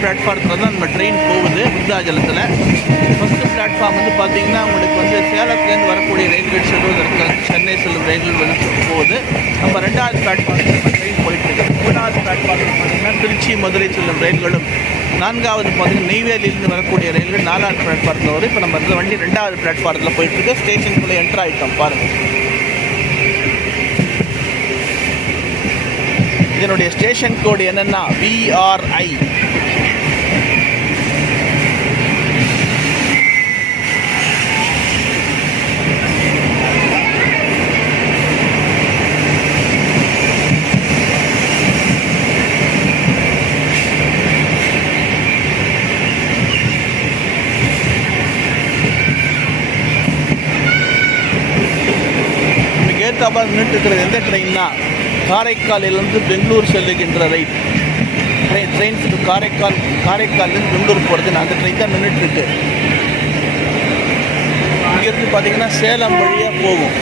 பிளாட்ஃபார்மில் தான் நம்ம ட்ரெயின் போகுது விருத்தாச்சலத்தில். ஃபஸ்ட்டு பிளாட்ஃபார்ம் வந்து பார்த்திங்கன்னா உங்களுக்கு வந்து சேலத்துலேருந்து வரக்கூடிய ரயில்கள் செல்வதற்கு சென்னை செல்லும் ரயில்கள் வந்து போகுது. நம்ம 2வது பிளாட்ஃபார்மில் நம்ம ட்ரெயின் போயிட்டுருக்கு. 3வது பிளாட்ஃபார்மில் பார்த்திங்கன்னா திருச்சி மதுரை செல்லும் ரயில்களும், 4வது பார்த்திங்கன்னா நெய்வேலியிலிருந்து வரக்கூடிய ரயில்கள் 4வது பிளாட்ஃபார்மில் வரும். இப்போ நம்ம இந்த வண்டி 2வது பிளாட்ஃபார்மில் போயிட்டுருக்கு. ஸ்டேஷனுக்குள்ளே என்ட்ரு ஆகிட்டோம் பாருங்கள். இதனுடைய ஸ்டேஷன் கோடு என்னென்னா VRI. ஏத்தாப்பால் நின்றுட்டு இருக்கிறது எந்த ட்ரெயின்னா காரைக்காலிலிருந்து பெங்களூர் செல்லுகின்ற ரயில் ட்ரெயின் காரைக்காலிலிருந்து பெங்களூர் போகிறது அந்த ட்ரெயின் தான் நின்றுட்டுருக்கு. இங்கேருந்து பார்த்தீங்கன்னா சேலம் வழியாக போகும்.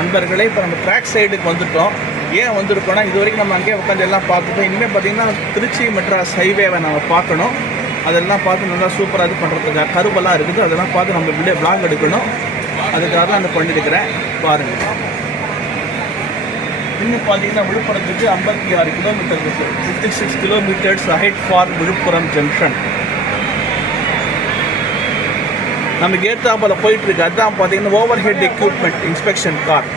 நண்பர்களே, இப்போ நம்ம ட்ராக் சைடுக்கு வந்துட்டோம். ஏன் வந்திருக்கோன்னா இது வரைக்கும் நம்ம அங்கேயே உட்காந்து எல்லாம் பார்த்துட்டோம். இனிமேல் பார்த்திங்கன்னா திருச்சி மெட்ராஸ் ஹைவேவை நம்ம பார்க்கணும். அதெல்லாம் பார்த்து நல்லா சூப்பராக இது பண்ணுறதுக்காக கருவெல்லாம் இருக்குது. அதெல்லாம் பார்த்து நம்ம இப்படியே பிளாக் எடுக்கணும். அதுக்காக தான் அந்த பண்ணியிருக்கிறேன். பாருங்கள், இன்னும் பார்த்தீங்கன்னா விழுப்புரத்துக்கு 56 கிலோமீட்டர் இருக்குது. 56 kilometres ahead for Villupuram junction. நமக்கு ஏத்தாப்பில் போயிட்டுருக்கு. அதுதான் பார்த்தீங்கன்னா overhead equipment inspection car.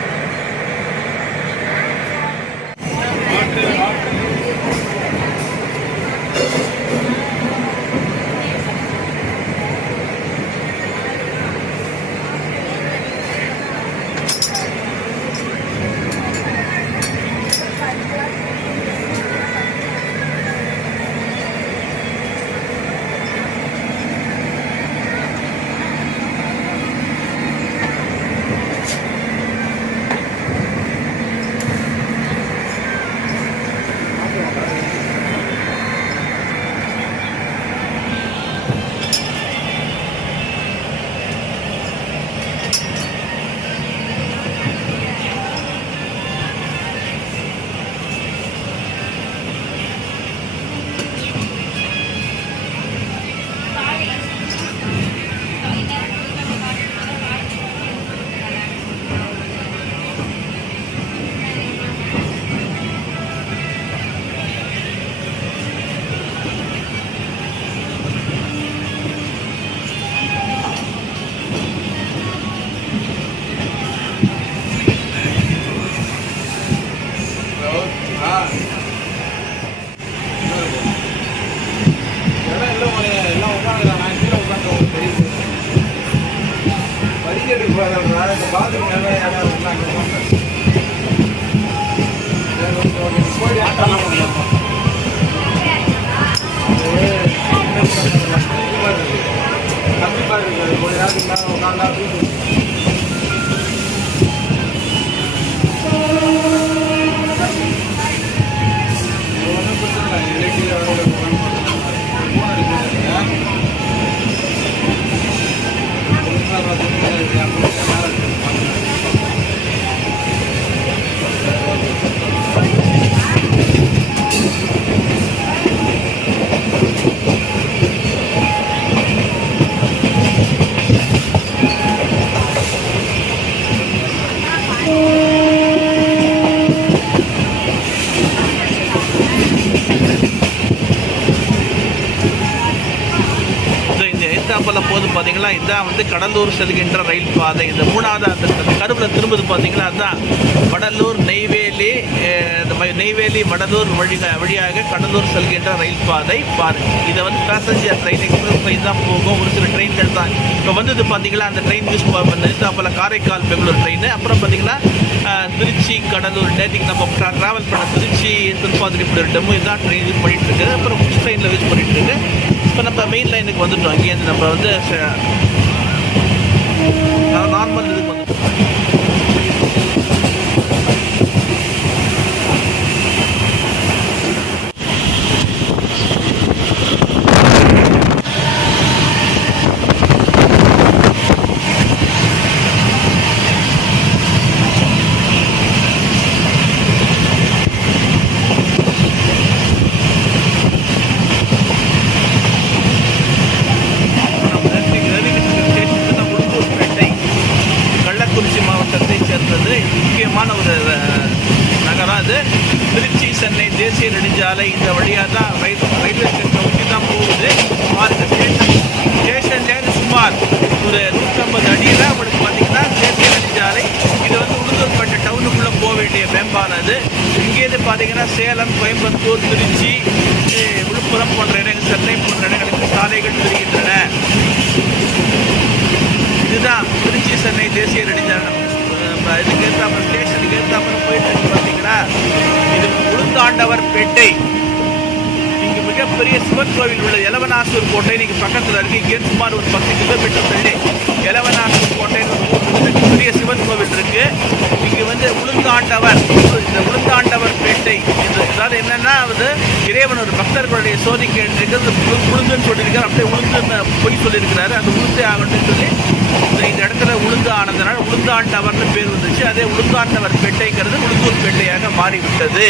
போது பார்த்தீங்கன்னா இதுதான் வந்து கடலூர் செல்கின்ற ரயில் பாதை. இந்த மூணாவது அந்த கருவில் திரும்புது பார்த்தீங்கன்னா அதுதான் வடலூர் நெய்வேலி வடலூர் வழியாக கடலூர் செல்கின்ற ரயில் பாதை. பாருங்கள், இதை வந்து பேசஞ்சர் ட்ரெயின் எக்ஸ்பிரஸ் ட்ரெயின் தான் போகும். ஒரு சில ட்ரெயின்கள் தான் இப்போ வந்தது பார்த்தீங்கன்னா அந்த ட்ரெயின் யூஸ் அப்போல்லாம் காரைக்கால் பெங்களூர் ட்ரெயின். அப்புறம் பார்த்தீங்கன்னா திருச்சி கடலூர் நேற்றுக்கு நம்ம ட்ராவல் பண்ண திருச்சி திருப்பாதிரிப்புற டெமோ இதுதான் ட்ரெயின் யூஸ் பண்ணிகிட்டு இருக்குது. அப்புறம் புஷ் ட்ரெயினில் யூஸ் பண்ணிகிட்டு இருக்கு. இப்போ நம்ம மெயின் லைனுக்கு வந்துட்டோம். அங்கேருந்து நம்ம வந்து நார்மல் இதுக்கு வந்துட்டோம். முக்கியமான ஒரு நகரம் அது. திருச்சி சென்னை தேசிய நெடுஞ்சாலை இந்த வழியாக தான் ரயில்வே ஸ்டேஷனை ஒட்டி தான் போகுது. பாருங்கள் ஸ்டேஷன்லேருந்து சுமார் ஒரு 150 அடியில் உங்களுக்கு பார்த்தீங்கன்னா தேசிய நெடுஞ்சாலை. இது வந்து உளுந்தூர்பேட்டை டவுனுக்குள்ளே போக வேண்டிய மேம்பாலம். அது இங்கேருந்து பார்த்தீங்கன்னா சேலம், கோயம்புத்தூர், திருச்சி, விழுப்புரம் போன்ற இடங்கள், சென்னை போன்ற இடங்களுக்கு சாலைகள் தெரிகின்றன. இதுதான் திருச்சி சென்னை தேசிய நெடுஞ்சாலை. இதுக்கு ஏற்றாமல் ஸ்டேஷனுக்கு ஏற்றாமல் போயிட்டு இருக்கு பார்த்தீங்கன்னா. இது உளுந்தாண்டவர் பேட்டை. இங்கே மிகப்பெரிய சிவன் கோவில் உள்ள எலவனாசூர் கோட்டை நீங்கள் பக்கத்தில் இருக்கு. இங்கே சுமார் ஒரு 10 கிலோமீட்டர் தள்ளி எலவனாசூர் கோட்டைன்னு ஒரு பெரிய சிவன் கோவில் இருக்கு. இங்கே வந்து உளுந்தாண்டவர், இந்த உளுந்தாண்டவர் பேட்டை அதாவது என்னன்னா வந்து இறைவன் ஒரு பக்தர்களுடைய சோதிக்க உளுந்துன்னு சொல்லியிருக்காரு. அப்படியே உளுந்துன்னு போய் சொல்லியிருக்கிறாரு. அந்த உளுந்தே ஆகணும்னு சொல்லி இந்த இடத்துல உளுந்து ஆனதுனால உளுந்தாண்டவர்னு பேர் வந்துச்சு. அதே உளுந்தாண்டவர் பேட்டைங்கிறது உளுந்தூர் பேட்டையாக மாறிவிட்டது.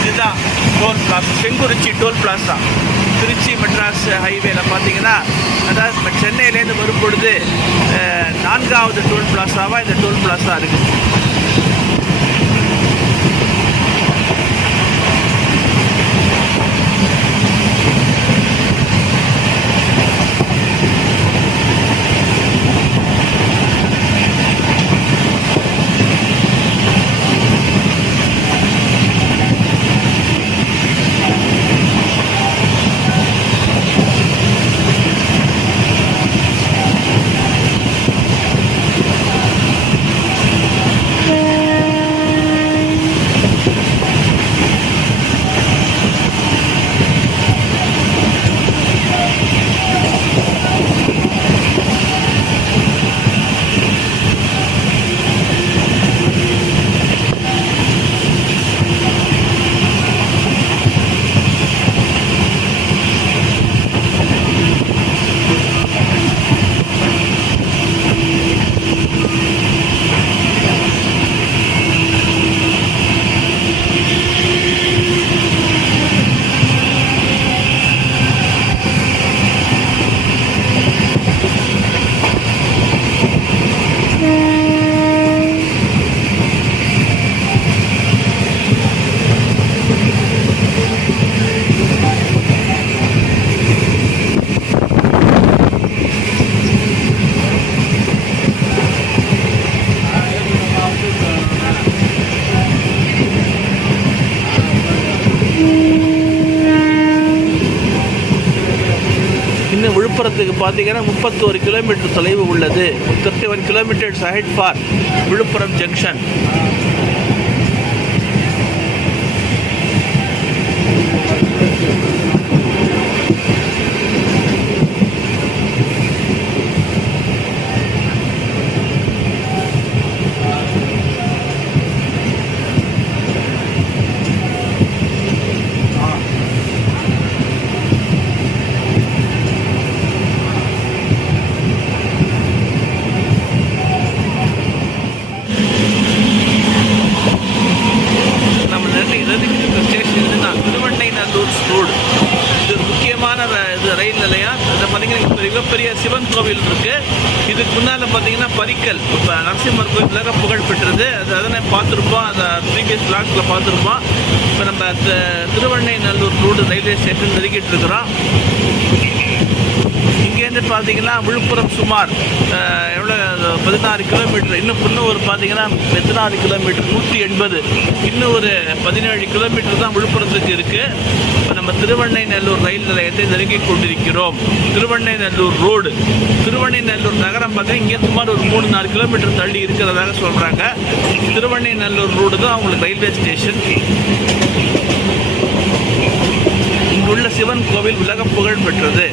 இதுதான் toll plaza, Sengurichi toll plaza. Trichy Madras ஹைவேல பார்த்தீங்கன்னா, அதாவது சென்னையிலேருந்து வரும் பொழுது 4வது டோல் பிளாசாவாக இந்த டோல் பிளாசா இருக்குது. விழுப்புரத்துக்கு பார்த்தீங்கன்னா 31 கிலோமீட்டர் தொலைவு உள்ளது. 31 kilometres ahead for Villupuram junction. Road இது முக்கியமான இது ரயில் நிலையம். இதில் பார்த்தீங்கன்னா மிகப்பெரிய சிவன் கோவில் இருக்குது. இதுக்கு முன்னால் பார்த்தீங்கன்னா பரிக்கல், இப்போ நரசிம்மர் கோவிலாக புகழ் பெற்றது. அதனை பார்த்துருப்போம், அதை ப்ரீவியஸ் பிளாக்ஸில் பார்த்துருப்போம். இப்போ நம்ம திருவண்ணைநல்லூர் ரோடு ரயில்வே ஸ்டேஷன் நெருங்கிட்டு இருக்கிறோம். இங்கேருந்து பார்த்தீங்கன்னா விழுப்புரம் சுமார் எவ்வளோ 16 கிலோமீட்டர். இன்னும் ஒரு பார்த்தீங்கன்னா 14 கிலோமீட்டர் 180. இன்னும் ஒரு 17 கிலோமீட்டர் தான் விழுப்புரத்துக்கு இருக்குது. இப்போ நம்ம திருவண்ணைநல்லூர் ரயில் நிலையத்தை நெருங்கி கொண்டிருக்கிறோம். திருவண்ணைநல்லூர் ரோடு, திருவண்ணைநல்லூர் நகரம் பார்த்தீங்கன்னா இங்கே சுமார் ஒரு 3-4 கிலோமீட்டர் தள்ளி இருக்கிறதாக சொல்கிறாங்க. திருவண்ணைநல்லூர் ரோடு தான் அவங்களுக்கு ரயில்வே ஸ்டேஷன். இங்குள்ள சிவன் கோவில் உலக புகழ் பெற்றது.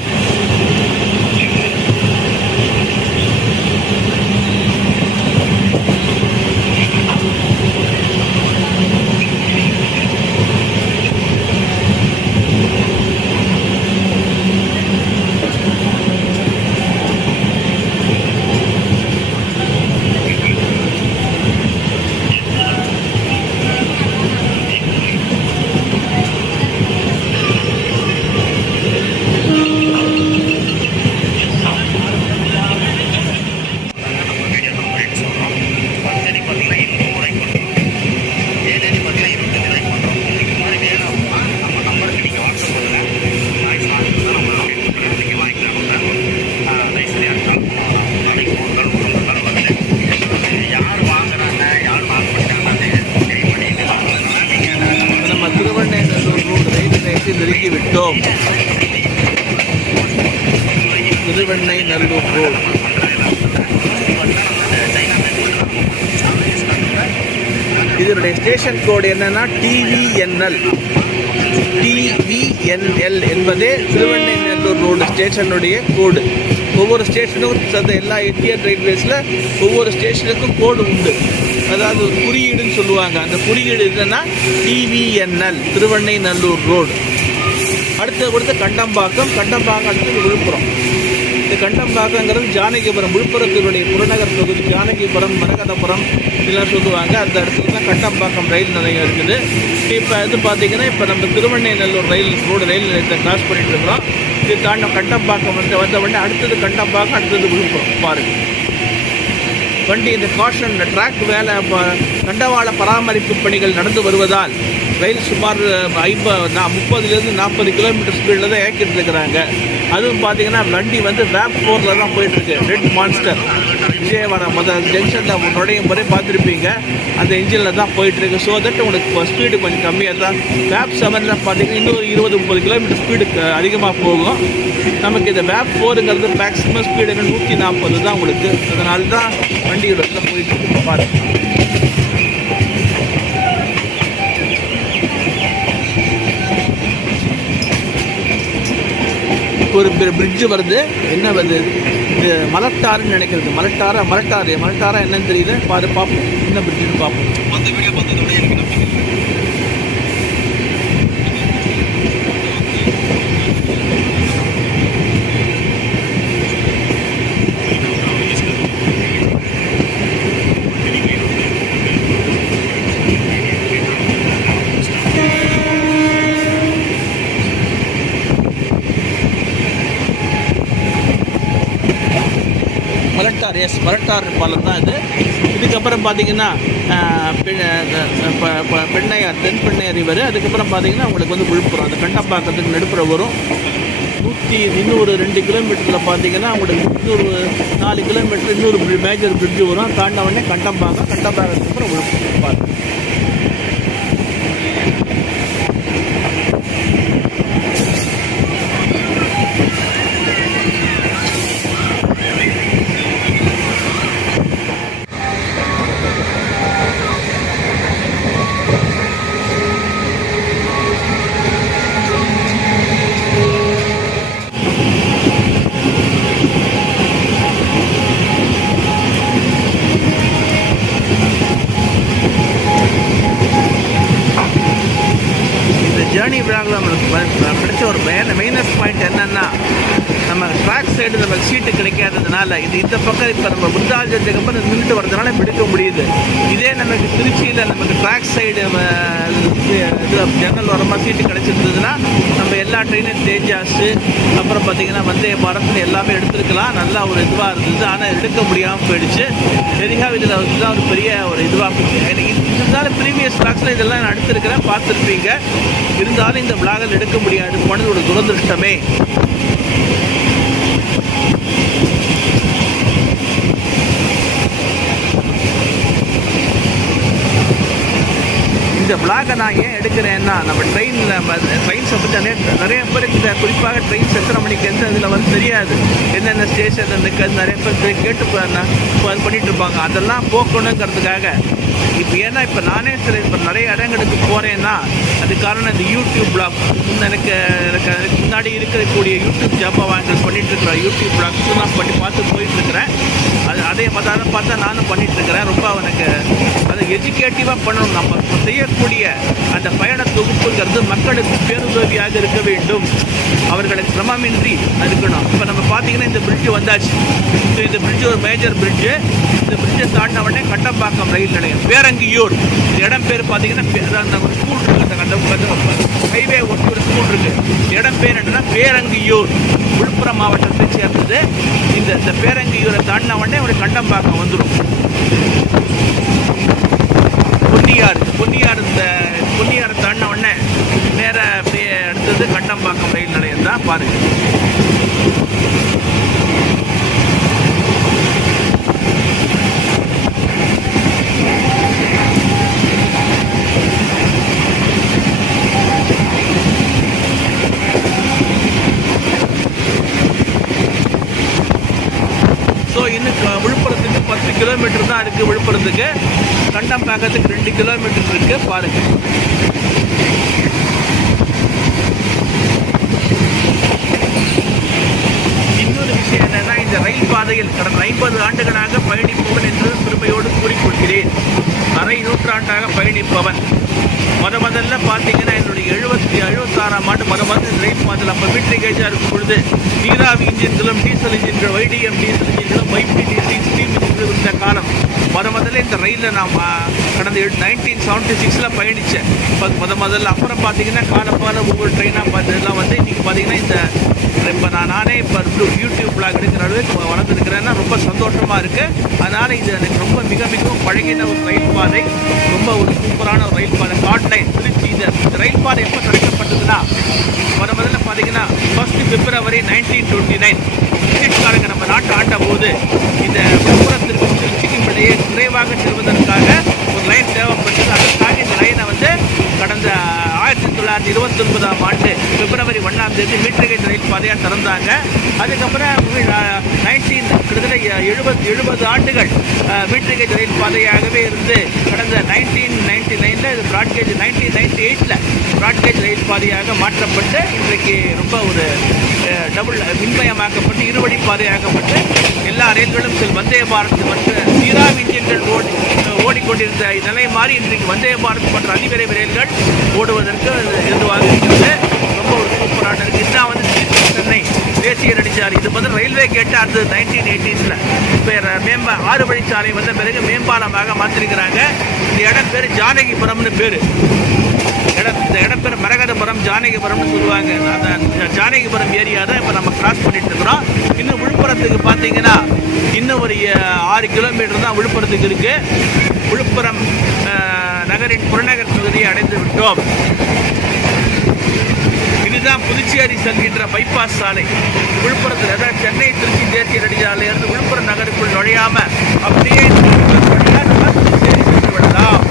வந்துவிட்டோம். திருவெண்ணெய்நல்லூர் ரோடு. இதனுடைய ஸ்டேஷன் கோடு என்னன்னா டிவிஎன்எல். டிவிஎன்எல் என்பதே திருவெண்ணெய்நல்லூர் ரோடு ஸ்டேஷனுடைய கோடு. ஒவ்வொரு ஸ்டேஷனுக்கும் எல்லா இந்தியன் ரயில்வேஸில் ஒவ்வொரு ஸ்டேஷனுக்கும் கோடு உண்டு. அதாவது ஒரு குறியீடுன்னு சொல்லுவாங்க. அந்த குறியீடு என்னன்னா டிவிஎன்எல், திருவெண்ணெய்நல்லூர் ரோடு. அடுத்து கண்டம்பாக்கம். அடுத்தது விழுப்புரம். இந்த கண்டம்பாக்கங்கிறது ஜானகிபுரம், விழுப்புரத்தினுடைய புறநகர் தொகுதி. ஜானகிபுரம், மரகதபுரம் இதெல்லாம் சொல்லுவாங்க. அந்த இடத்துல தான் கண்டம்பாக்கம் ரயில் நிலையம் இருக்குது. இப்போ இது பார்த்தீங்கன்னா இப்போ நம்ம திருவெண்ணெய்நல்லூர் ரயில் நிலையத்தை கிராஸ் பண்ணிட்டு இருக்கிறோம். இது கண்டம்பாக்கம் வந்த உடனே அடுத்தது கண்டம்பாக்கம், அடுத்தது விழுப்புரம். பாருங்கள் வண்டி இந்த காஷன் ட்ராக் வேலை தண்டவாள பராமரிப்பு பணிகள் நடந்து வருவதால் ரயில் சுமார் 30 to 40 கிலோமீட்டர் ஸ்பீடில் தான் இயக்கிட்டு இருக்கிறாங்க. அதுவும் பார்த்தீங்கன்னா வண்டி வந்து வேப் 4 தான் போயிட்டுருக்கு. ரெட் மான்ஸ்டர் விஜயவாடா முதல் ஜங்ஷனில் நுழையும் முறை பார்த்துருப்பீங்க. அந்த இன்ஜினில் தான் போயிட்டுருக்கு. ஸோ தட் உங்களுக்கு ஸ்பீடு கொஞ்சம் கம்மியாக தான். வேப் 7 பார்த்தீங்கன்னா இன்னொரு 20-30 கிலோமீட்டர் ஸ்பீடு அதிகமாக போகும். நமக்கு இந்த வேப் 4ங்கிறது மேக்ஸிமம் ஸ்பீடு 140 தான் உங்களுக்கு. அதனால தான் வண்டியோட போயிட்டு பாருங்க. ஒரு பிரிட்ஜு வருது. என்ன வருது? இது மலட்டாருன்னு நினைக்கிறது. மலட்டாரா என்னன்னு தெரியல. பார்ப்போம் என்ன பிரிட்ஜுன்னு பார்ப்போம். அந்த வீடியோ பார்த்ததோட எனக்கு நம்பிக்கை. மலட்டார் பாலம் தான் இது. இதுக்கப்புறம் பார்த்தீங்கன்னா தென்பெண்ணையார் ரிவர். அதுக்கப்புறம் பார்த்தீங்கன்னா உங்களுக்கு வந்து விழுப்புரம். அந்த கண்டம்பாக்கத்துக்கு நடுப்புற வரும். இன்னொரு 2 கிலோமீட்டரில் பார்த்தீங்கன்னா உங்களுக்கு இன்னொரு 4 கிலோமீட்டர் இன்னொரு மேஜர் பிரிட்ஜு வரும். தாண்ட உடனே கண்டம்பாக்கத்துக்கு அப்புறம் விழுப்புரம் பார்த்து. ஜேர்னி விழாவில் நம்மளுக்கு பிடிச்ச ஒரு மெயினஸ் பாயிண்ட் என்னென்னா, நம்ம ட்ராக் சைடு நமக்கு சீட்டு கிடைக்காததுனால இந்த பக்கம் இப்போ நம்ம விருதாச்சலத்துக்கு அப்புறம் நின்றுட்டு வரதுனால எடுக்க முடியுது. இதே நமக்கு திருச்சியில் நமக்கு ட்ராக் சைடு இது ஜன்னல் வரமாக சீட்டு கிடைச்சிருந்ததுன்னா நம்ம எல்லா ட்ரெயினும் தேஜாஸு அப்புறம் பார்த்திங்கன்னா வந்தே பாரத்னு எல்லாமே எடுத்துருக்கலாம். நல்லா ஒரு இதுவாக இருந்தது. ஆனால் எடுக்க முடியாமல் போயிடுச்சு. எதிகாக இதில் இதுதான் ஒரு பெரிய ஒரு இதுவாக போச்சு. எனக்கு இருந்தாலும் ப்ரீவியஸ் ட்ராக்ஸில் இதெல்லாம் நான் எடுத்துருக்கிறேன், பார்த்துருப்பீங்க. இருந்தாலும் இந்த விழாக்கள் எடுக்க முடியாது போனது ஒரு துரதிருஷ்டமே. இந்த விளாகை நான் ஏன் எடுக்கிறேன்னா, நம்ம ட்ரெயின்ஸை பற்றி நிறைய பேருக்கு இந்த குறிப்பாக ட்ரெயின்ஸ் எத்தனை மணிக்கு எந்த இதில் வந்து தெரியாது. என்னென்ன ஸ்டேஷன் இருக்குது நிறைய பேர் கேட்டு பண்ணிகிட்டு இருப்பாங்க. அதெல்லாம் போக்கணுங்கிறதுக்காக இப்போ ஏன்னா இப்போ நானே சரி இப்போ நிறைய இடங்களுக்கு போகிறேன்னா அது காரணம் இந்த யூடியூப் பிளாக். எனக்கு முன்னாடி இருக்கக்கூடிய யூடியூப் ஜாப்பாக வாங்கி பண்ணிகிட்டு இருக்கிறேன். யூடியூப் பிளாக்ஸ் நான் பண்ணி பார்த்து போயிட்டுருக்கிறேன். அதே பார்த்தா நானும் பண்ணிகிட்ருக்கிறேன். ரொம்ப எனக்கு அதை எஜுகேட்டிவாக பண்ணணும். நம்ம செய்யக்கூடிய அந்த பயண தொகுப்புங்கிறது மக்களுக்கு பேருதவியாக இருக்க வேண்டும். அவர்களுக்கு சிரமமின்றி இருக்கணும். இப்போ நம்ம பார்த்தீங்கன்னா இந்த பிரிட்ஜு வந்தாச்சு. இந்த பிரிட்ஜு ஒரு மேஜர் பிரிட்ஜு. இந்த பிரிட்ஜை தாண்டின உடனே கண்டம்பாக்கம் ரயில் நிலையம், பேரங்கியூர். இந்த இடம் பேர் பார்த்தீங்கன்னா அந்த ஒரு ஸ்கூல் இருக்குது. அந்த ஹைவே ஒட்டி ஒரு ஸ்கூல் இருக்குது. இடம் பேர் என்னன்னா பேரங்கியூர். விழுப்புரம் மாவட்டத்தை சேர்ந்தது. இந்த பேரங்கியூரை தாண்டின உடனே ஒரு கண்டம்பாக்கம் வந்துடும். பொன்னியாறு தாண்டின உடனே நேராக அடுத்தது கண்டம்பாக்கம் ரயில் நிலையம் தான். பாருங்கள். கிலோமீட்டர் தான் இருக்குது விழுப்புரத்துக்கு. கண்டம்பாக்கத்துக்கு 2 கிலோமீட்டர் இருக்குது. பாருங்கள். இன்னொரு விஷயம் என்னன்னா, இந்த ரயில் பாதையில் கடந்த 50 ஆண்டுகளாக பயணிப்பவன் என்று பெருமையோடு கூறிக்கொள்கிறேன். அரை நூற்றாண்டாக பயணிப்பவன். முதல்ல பார்த்தீங்கன்னா என்னுடைய 76ஆம் ஆண்டு முதல் ரயில் பாதையில் அப்போ மீட்டர் கேஜாக இருக்கும் பொழுது நீராவி இன்ஜின்களும் டீசல் இன்ஜின்கள் வைடிஎம் டீசல் இன்ஜின்களும் வைபிடிசி ஸ்டீம் இன்ஜின்கள் இருந்த காலம். முதல்ல இந்த ரயிலில் நான் கடந்த 1976 பயணித்தேன். முதல்ல அப்புறம் பார்த்தீங்கன்னா காலப்பால ஒவ்வொரு ட்ரெயினாக பார்த்ததெல்லாம் வந்து இன்றைக்கி பார்த்தீங்கன்னா இந்த இப்போ நானே இப்போ யூடியூப் பிளாக் எடுக்கிற அளவுக்கு வளர்ந்துருக்கிறேன்னா ரொம்ப சந்தோஷமாக இருக்குது. அதனால் இது எனக்கு ரொம்ப மிகவும் பழகின ஒரு ரயில் பாதை. ரொம்ப ஒரு சூப்பரான ஒரு ரயில் பாதை. காட்லைன் திருச்சி. இந்த ரயில் பாதை எப்போ தொடங்கப்பட்டதுன்னா முதல்ல பார்த்தீங்கன்னா 1 பிப்ரவரி 1929 பிரிட்டிஷ்காரங்க நம்ம நாட்டை ஆண்ட போது இந்த விழுப்புரத்திற்கும் திருச்சிக்கும் இடையே விரைவாக செல்வதற்காக ஒரு லைன் தேவைப்பட்டது. அதற்காக இந்த லைனை வந்து கடந்த 1929ஆம் ஆண்டு பிப்ரவரி 1ஆம் தேதி மீட்டர் கேஜ் ரயில் பாதையாக திறந்தாங்க. அதுக்கப்புறம் கிட்டத்தட்ட 70 ஆண்டுகள் மீட்டர் கேஜ் ரயில் பாதையாகவே இருந்து கடந்த 1999 இது பிராட்கேஜ் 1998 பிராட்கேஜ் ரயில் பாதையாக மாற்றப்பட்டு இன்றைக்கு ரொம்ப ஒரு டபுள் மின்மயமாக்கப்பட்டு இருவழி பாதையாக்கப்பட்டு எல்லா ரயில்களும் வந்தே பாரத் மற்ற நீராவி இன்ஜின்கள் ஓடிக்கொண்டிருந்த நிலை மாறி இன்றைக்கு வந்தே பாரத் போன்ற அதிவிரைவு ரயில்கள் ஓடுவதற்கு ஏதுவாக இருக்கிறது. ரொம்ப ஒரு சூப்பரான இருக்குது. இதுதான் வந்து சென்னை தேசிய நெடுஞ்சாலை. இது வந்து ரயில்வே கேட்டு அது 1918 இப்போ 6 வழிச்சாலை வந்த பிறகு மேம்பாலமாக மாற்றிருக்கிறாங்க. இந்த இடம் பேர் ஜானகிபுரம்னு பேர். இந்த இடம் பேர் மரகதபுரம் ஜானகிபுரம்னு சொல்லுவாங்க. அந்த ஜானகிபுரம் ஏரியா தான் இப்போ நம்ம கிராஸ் பண்ணிட்டு இருக்கிறோம். இன்னும் விழுப்புரத்துக்கு பார்த்தீங்கன்னா இன்னும் ஒரு 6 கிலோமீட்டர் தான் விழுப்புரத்துக்கு இருக்கு. விழுப்புரம் நகரின் புறநகர் பகுதியை அடைந்து விட்டோம். இதுதான் புதுச்சேரி செல்கின்ற பைபாஸ் சாலை. விழுப்புரத்தில் அதாவது சென்னை திருச்சி தேசிய நெடுஞ்சாலையிலிருந்து விழுப்புரம் நகருக்குள் நுழையாம அப்படியே நம்ம புதுச்சேரி சென்று விடலாம்.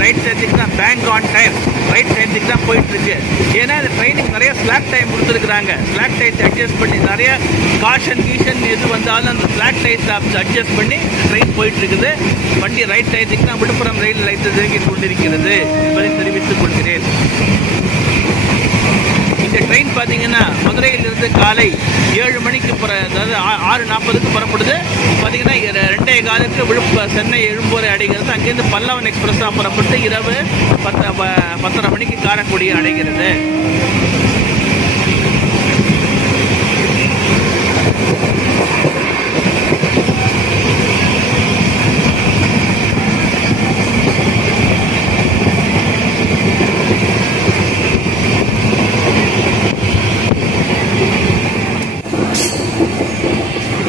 ரைட் டயத்துக்கு தான் பேங்க் ஆன் டைம் ரைட் டயத்துக்கு தான் போயிட்டுருக்கு. ஏன்னா இந்த ட்ரெயினுக்கு நிறைய ஸ்லாக் டைம் கொடுத்துருக்குறாங்க. ஸ்லாக் டயத்தை அட்ஜஸ்ட் பண்ணி நிறைய காஷன் எது வந்தாலும் அந்த ஸ்லாக் டயத்தை அட்ஜஸ்ட் பண்ணி ட்ரெயின் போயிட்டுருக்குது. வண்டி ரைட் டயத்துக்கு தான் விழுப்புரம் ரயில் லைட்டை இயங்கி கொண்டிருக்கிறது என்பதை தெரிவித்துக் கொள்கிறேன். இந்த ட்ரெயின் பார்த்தீங்கன்னா மதுரையிலிருந்து காலை 7 மணிக்கு அதாவது 6:40க்கு புறப்படுது. பார்த்தீங்கன்னா 2:15க்கு சென்னை எழும்பூரை அடைகிறது. அங்கேருந்து பல்லவன் எக்ஸ்பிரஸாக புறப்பட்டு இரவு 10:30 மணிக்கு காரைக்குடியை அடைகிறது.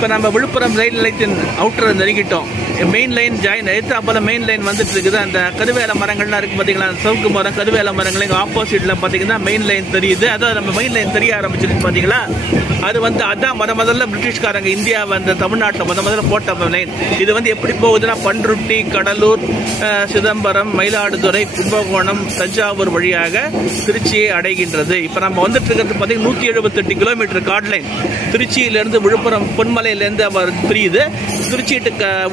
இப்போ நம்ம விழுப்புரம் ரயில் நிலையத்தின் அவுட்டரை நெருங்கிட்டோம். மெயின் லைன் போல் மெயின் லைன் வந்துட்டு இருக்குது. அந்த கருவேல மரங்கள்லாம் இருக்குது பார்த்தீங்களா, சவுக்கு மரம் கருவேல மரங்களுக்கு ஆப்போசிட்டில் பார்த்தீங்கன்னா மெயின் லைன் தெரியுது. அதான் நம்ம மெயின் லைன் தெரிய ஆரம்பிச்சிருக்கு பார்த்தீங்களா. அது வந்து அதான் முதல்ல பிரிட்டிஷ்காரங்க இந்தியாவை அந்த தமிழ்நாட்டில் முதல்ல போட்ட லைன். இது வந்து எப்படி போகுதுன்னா பண்ருட்டி, கடலூர், சிதம்பரம், மயிலாடுதுறை, கும்பகோணம், தஞ்சாவூர் வழியாக திருச்சியை அடைகின்றது. இப்போ நம்ம வந்துட்டு இருக்கிறது பார்த்தீங்கன்னா 178 கிலோமீட்டர் கார்டு லைன். திருச்சியிலேருந்து விழுப்புரம் பொன்மலையிலேருந்து பிரியுது. திருச்சி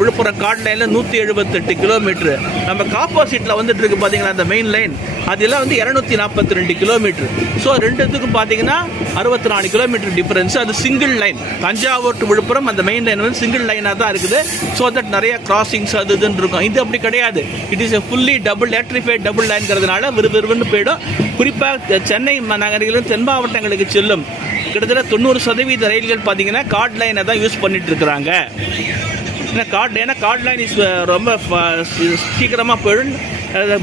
விழுப்புரம் கார்டு லைனில் 178 கிலோமீட்டர். நமக்கு ஆப்போசிட்டில் வந்துட்டு இருக்கு பார்த்தீங்களா அந்த மெயின் லைன், அதெல்லாம் வந்து 242 கிலோமீட்டர். ஸோ ரெண்டுத்துக்கும் பார்த்தீங்கன்னா 64 கிலோமீட்டர் டிஃபரன்ஸ். அது single line. Thanjavur to Villupuram அந்த மெயின் லைன் வந்து சிங்கிள் லைனாக தான் இருக்குது. ஸோ தட் நிறைய கிராசிங்ஸ் அது இதுன்னு இருக்கும். இது அப்படி கிடையாது. It is a fully electrified double லைன்ங்கிறதுனால விறுவிறுன்னு போயிடும். குறிப்பாக சென்னை நகரிலும் தென் மாவட்டங்களுக்கு செல்லும் கிட்டத்தட்ட 90% ரயில்கள் பார்த்தீங்கன்னா கார்டு லைனை தான் யூஸ் பண்ணிட்டு இருக்கிறாங்க. ஏன்னா கார்டு லைன் ரொம்ப சீக்கிரமாக போயிடும்.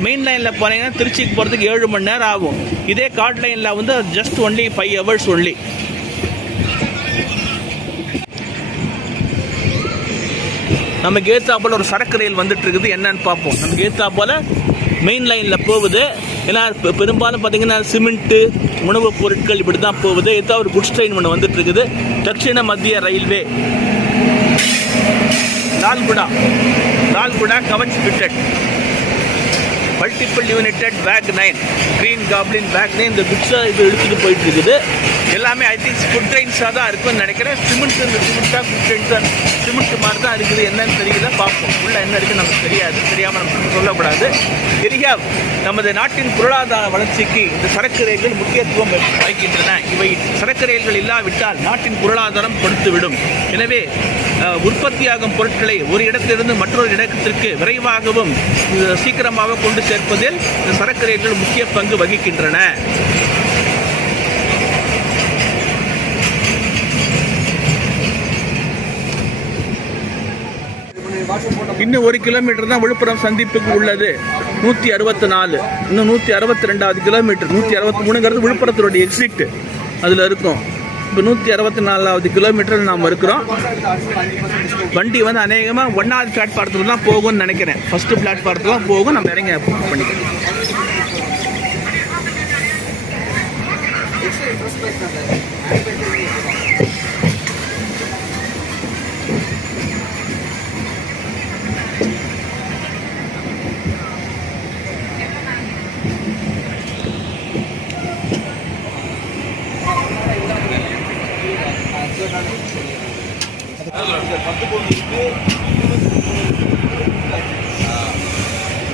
மெயின் லைனில் போனீங்கன்னா திருச்சிக்கு போகிறதுக்கு 7 மணி நேரம் ஆகும். இதே கார்ட் லைனில் வந்து ஜஸ்ட் ஒன்லி 5 hours ஒன்லி. நமக்கு ஏத்தாப்போல் ஒரு சரக்கு ரயில் வந்துட்டு இருக்குது, என்னன்னு பார்ப்போம். நமக்கு ஏத்தாப்போல் மெயின் லைனில் போகுது. ஏன்னா பெரும்பாலும் பார்த்தீங்கன்னா சிமெண்ட்டு, உணவுப் பொருட்கள் இப்படி தான் போகுது. ஏதோ ஒரு குட்ஸ் ட்ரெயின் ஒன்று வந்துட்டு இருக்குது. Dakshina Madhya railway Lallaguda Kavach fitted multiple united pack 9 green goblin pack 9 இந்த குட்ஸை இது எடுத்துகிட்டு போயிட்டு இருக்குது. எல்லாமே ஐ திங்க் ஃபுட் ட்ரெயின்ஸாக தான் இருக்குன்னு நினைக்கிறேன். சிமெண்ட்டு ஃபுட் ட்ரெயின்ஸாக சிமெண்ட் மாதிரி தான் இருக்குது. என்னன்னு தெரியல, பார்ப்போம். உள்ள என்ன இருக்குது நமக்கு தெரியாது, தெரியாமல் நம்ம சொல்லக்கூடாது. நமது நாட்டின் பொருளாதார வளர்ச்சிக்கு இந்த சரக்கு ரயில்கள் முக்கியத்துவம் வகிக்கின்றன. இவை சரக்கு ரயில்கள் இல்லாவிட்டால் நாட்டின் பொருளாதாரம் கொடுத்துவிடும். எனவே உற்பத்தியாகும் பொருட்களை ஒரு இடத்திலிருந்து மற்றொரு இடத்திற்கு விரைவாகவும் சீக்கிரமாக கொண்டு சேர்ப்பதில் இந்த சரக்கு ரயில்கள் முக்கிய பங்கு வகிக்கின்றன. இன்னும் 1 கிலோமீட்டர் தான் விழுப்புரம் சந்திப்புக்கு உள்ளது. 164, இன்னும் 162வது கிலோமீட்டர். 163ங்கிறது விழுப்புரத்தினுடைய எக்ஸிட் அதில் இருக்கும். இப்போ 164வது கிலோமீட்டர் நாம் இருக்கிறோம். வண்டி வந்து அநேகமாக 1வது பிளாட்ஃபாரத்தில் தான் போகும்னு நினைக்கிறேன். ஃபஸ்ட்டு பிளாட்ஃபாரத்தில் தான் போகும். நம்ம இறங்க பண்ணிக்கலாம்.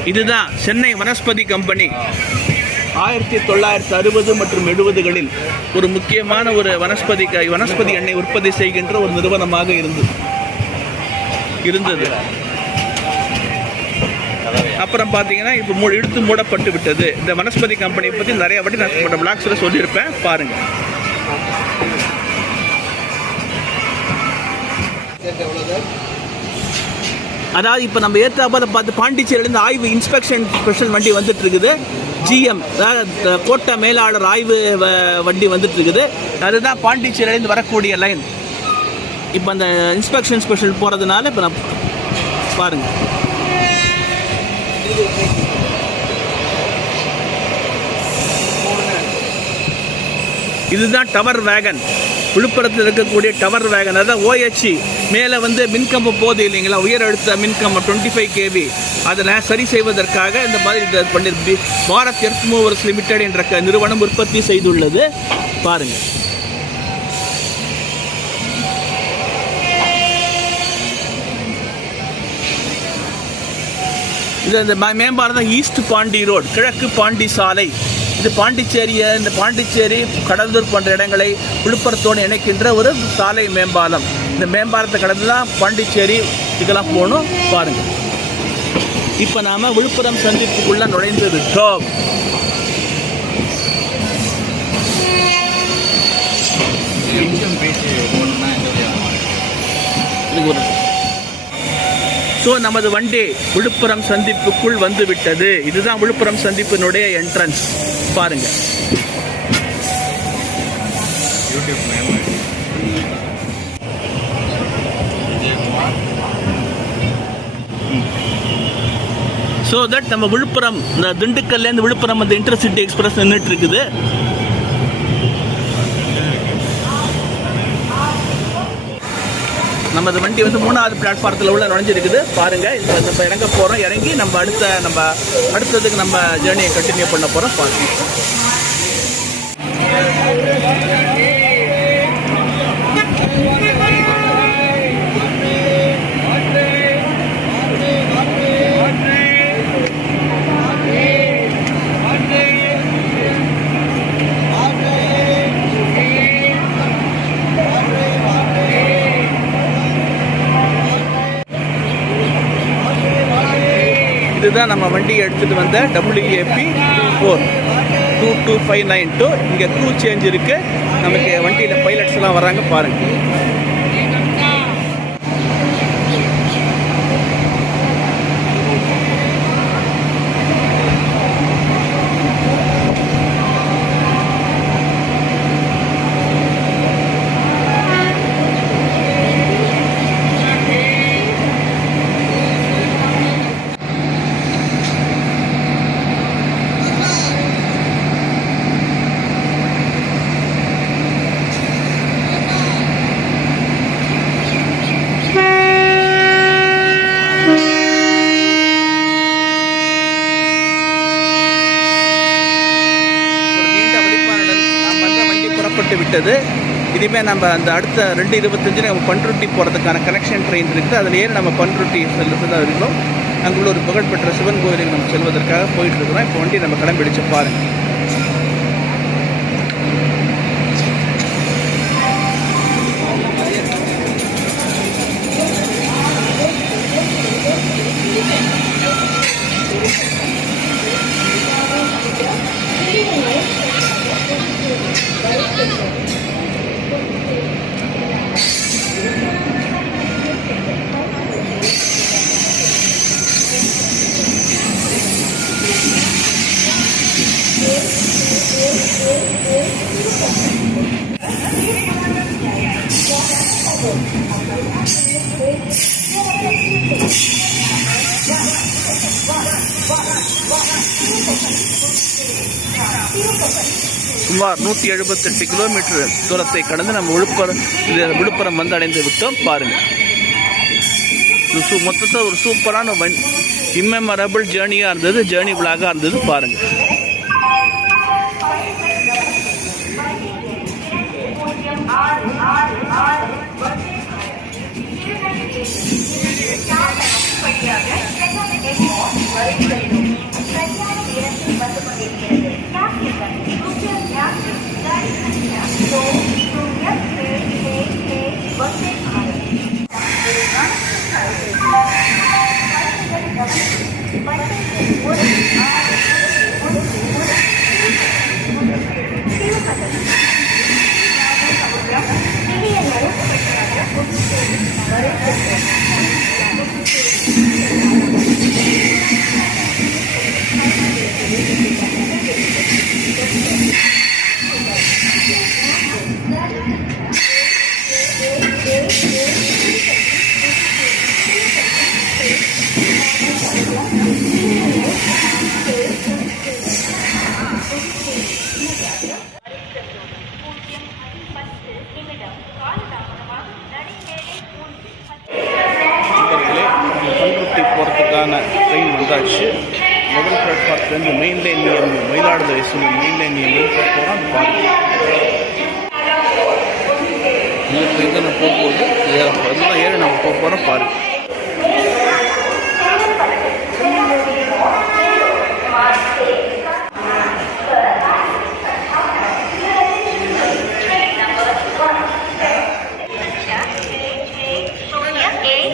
இதுதான் சென்னை வனஸ்பதி கம்பெனி. 1960 மற்றும் 70களில் ஒரு முக்கியமான ஒரு வனஸ்பதி எண்ணெய் உற்பத்தி செய்கின்ற ஒரு நிறுவனமாக இருந்தது. அப்புறம் பார்த்தீங்கன்னா இப்போ இழுத்து மூடப்பட்டு விட்டது. இந்த வனஸ்பதி கம்பெனியை பற்றி நிறைய வாட்டி நான் பிளாக்ஸில் சொல்லியிருப்பேன், பாருங்கள். அதாவது இப்போ நம்ம ஏற்றாப்பால் பார்த்து பாண்டிச்சேரியிலேருந்து ஆய்வு இன்ஸ்பெக்ஷன் ஸ்பெஷல் வண்டி வந்துட்டு இருக்குது. GM, அதாவது கோட்ட மேலாளர் ஆய்வு வண்டி வந்துட்டு இருக்குது. அதுதான் பாண்டிச்சேரியிலேருந்து வரக்கூடிய லைன். இப்போ அந்த இன்ஸ்பெக்ஷன் ஸ்பெஷல் போகிறதுனால இப்போ நான் பாருங்கள். இதுதான் டவர் வேகன். விழுப்புரத்தில் இருக்கக்கூடிய டவர் வேகன், அதாவது OHE மேலே வந்து மின்கம்பு போகுது இல்லைங்களா, உயர் அழுத்த மின்கம்பம் 25 kV, அதில் சரி செய்வதற்காக இந்த மாதிரி பாரத் எர்த் மூவர்ஸ் லிமிடெட் என்ற நிறுவனம் உற்பத்தி செய்துள்ளது. பாருங்கள். இது இந்த மேம்பாலம் தான் ஈஸ்ட் பாண்டி ரோடு, கிழக்கு பாண்டி சாலை. இது பாண்டிச்சேரி கடலூர் போன்ற இடங்களை விழுப்புரத்தோடு இணைக்கின்ற ஒரு சாலை மேம்பாலம். இந்த மேம்பாலத்தை கடந்து தான் பாண்டிச்சேரி இதெல்லாம் போகணும். பாருங்கள். இப்போ நாம் விழுப்புரம் சந்திப்புக்குள்ளே நுழைந்திருக்கோம். ஸோ நமது வண்டி விழுப்புரம் சந்திப்புக்குள் வந்து விட்டது. இதுதான் விழுப்புரம் சந்திப்பினுடைய என்ட்ரன்ஸ். பாருங்க. ஸோ தட் நம்ம விழுப்புரம், இந்த திண்டுக்கல்லேருந்து விழுப்புரம் அந்த இன்டர்சிட்டி எக்ஸ்பிரஸ் நின்றுட்டு இருக்குது. நமது வண்டி வந்து 3வது பிளாட்ஃபாரத்தில் உள்ள நுழைஞ்சிருக்குது. பாருங்கள். இப்போ நம்ம இறங்க போகிறோம். இறங்கி நம்ம அடுத்ததுக்கு நம்ம ஜேர்னியை கண்டினியூ பண்ண போகிறோம். பாருங்கள். இதுதான் நம்ம வண்டியை எடுத்துகிட்டு வந்த WAP 4 22592. இங்கே க்ரூ சேஞ்ச் இருக்குது. நமக்கு வண்டியில் பைலட்ஸ் எல்லாம் வராங்க. பாருங்கள். விட்டது. இனிமேல் நம்ம அந்த அடுத்த 2:25 நம்ம பண்ருட்டி போகிறதுக்கான கனெக்ஷன் ட்ரெயின் இருக்குது. அதில் ஏறி நம்ம பண்ருட்டி செல்வது தான் இருக்கோம். அங்குள்ள ஒரு புகழ்பெற்ற சிவன் கோயிலுக்கு நம்ம செல்வதற்காக போயிட்டு இருக்கிறோம். இப்போ வண்டி நம்ம கிளம்பிடுச்சு பாருங்கள். சுமார் 178 கிலோமீட்டர் தூரத்தை கடந்து நம்ம விழுப்புரம் வந்து அடைந்து விட்டோம். பாருங்கள், மொத்தத்தில் ஒரு சூப்பரான இம்மெமரபிள் ஜேர்னியாக இருந்தது, ஜேர்னி விளாகாக இருந்தது. பாருங்கள், ட்ரெயின் வந்தாச்சு. முதல் பிளாட்ஃபார்ம்லேருந்து main line Mayiladuthurai main line போகிறோம். பாருங்கள், இப்போ எங்கே நம்ம போகும்போது இதெல்லாம் ஏறி நம்ம போக போகிறோம். பாருங்கள்,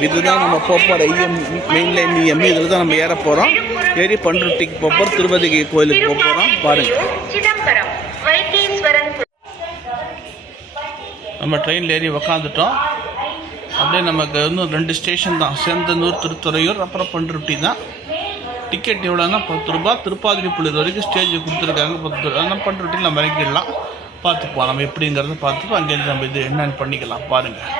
இதுதான் நம்ம போகிற மெயின் லைன் இஎம்இ. இதில் தான் நம்ம ஏற போகிறோம். ஏறி பண்ருட்டிக்கு போகிறோம், திருப்பதி கோயிலுக்கு போக போகிறோம். பாருங்கள், நம்ம ட்ரெயினில் ஏறி உக்காந்துட்டோம். அப்படியே நமக்கு இன்னும் 2 ஸ்டேஷன் தான், சேந்தனூர், திருத்துறையூர், அப்புறம் பண்ருட்டி தான். டிக்கெட் எவ்வளோன்னா 10 ரூபா. திருப்பாதிரிப்புள்ளி வரைக்கும் ஸ்டேஜ் கொடுத்துருக்காங்க 10 ரூபா. நம்ம பண்ருட்டியில் நம்ம இறங்கிடலாம். பார்த்துப்போம், நம்ம எப்படிங்கிறத பார்த்துப்போம். அங்கேருந்து நம்ம இது என்னென்னு பண்ணிக்கலாம். பாருங்கள்,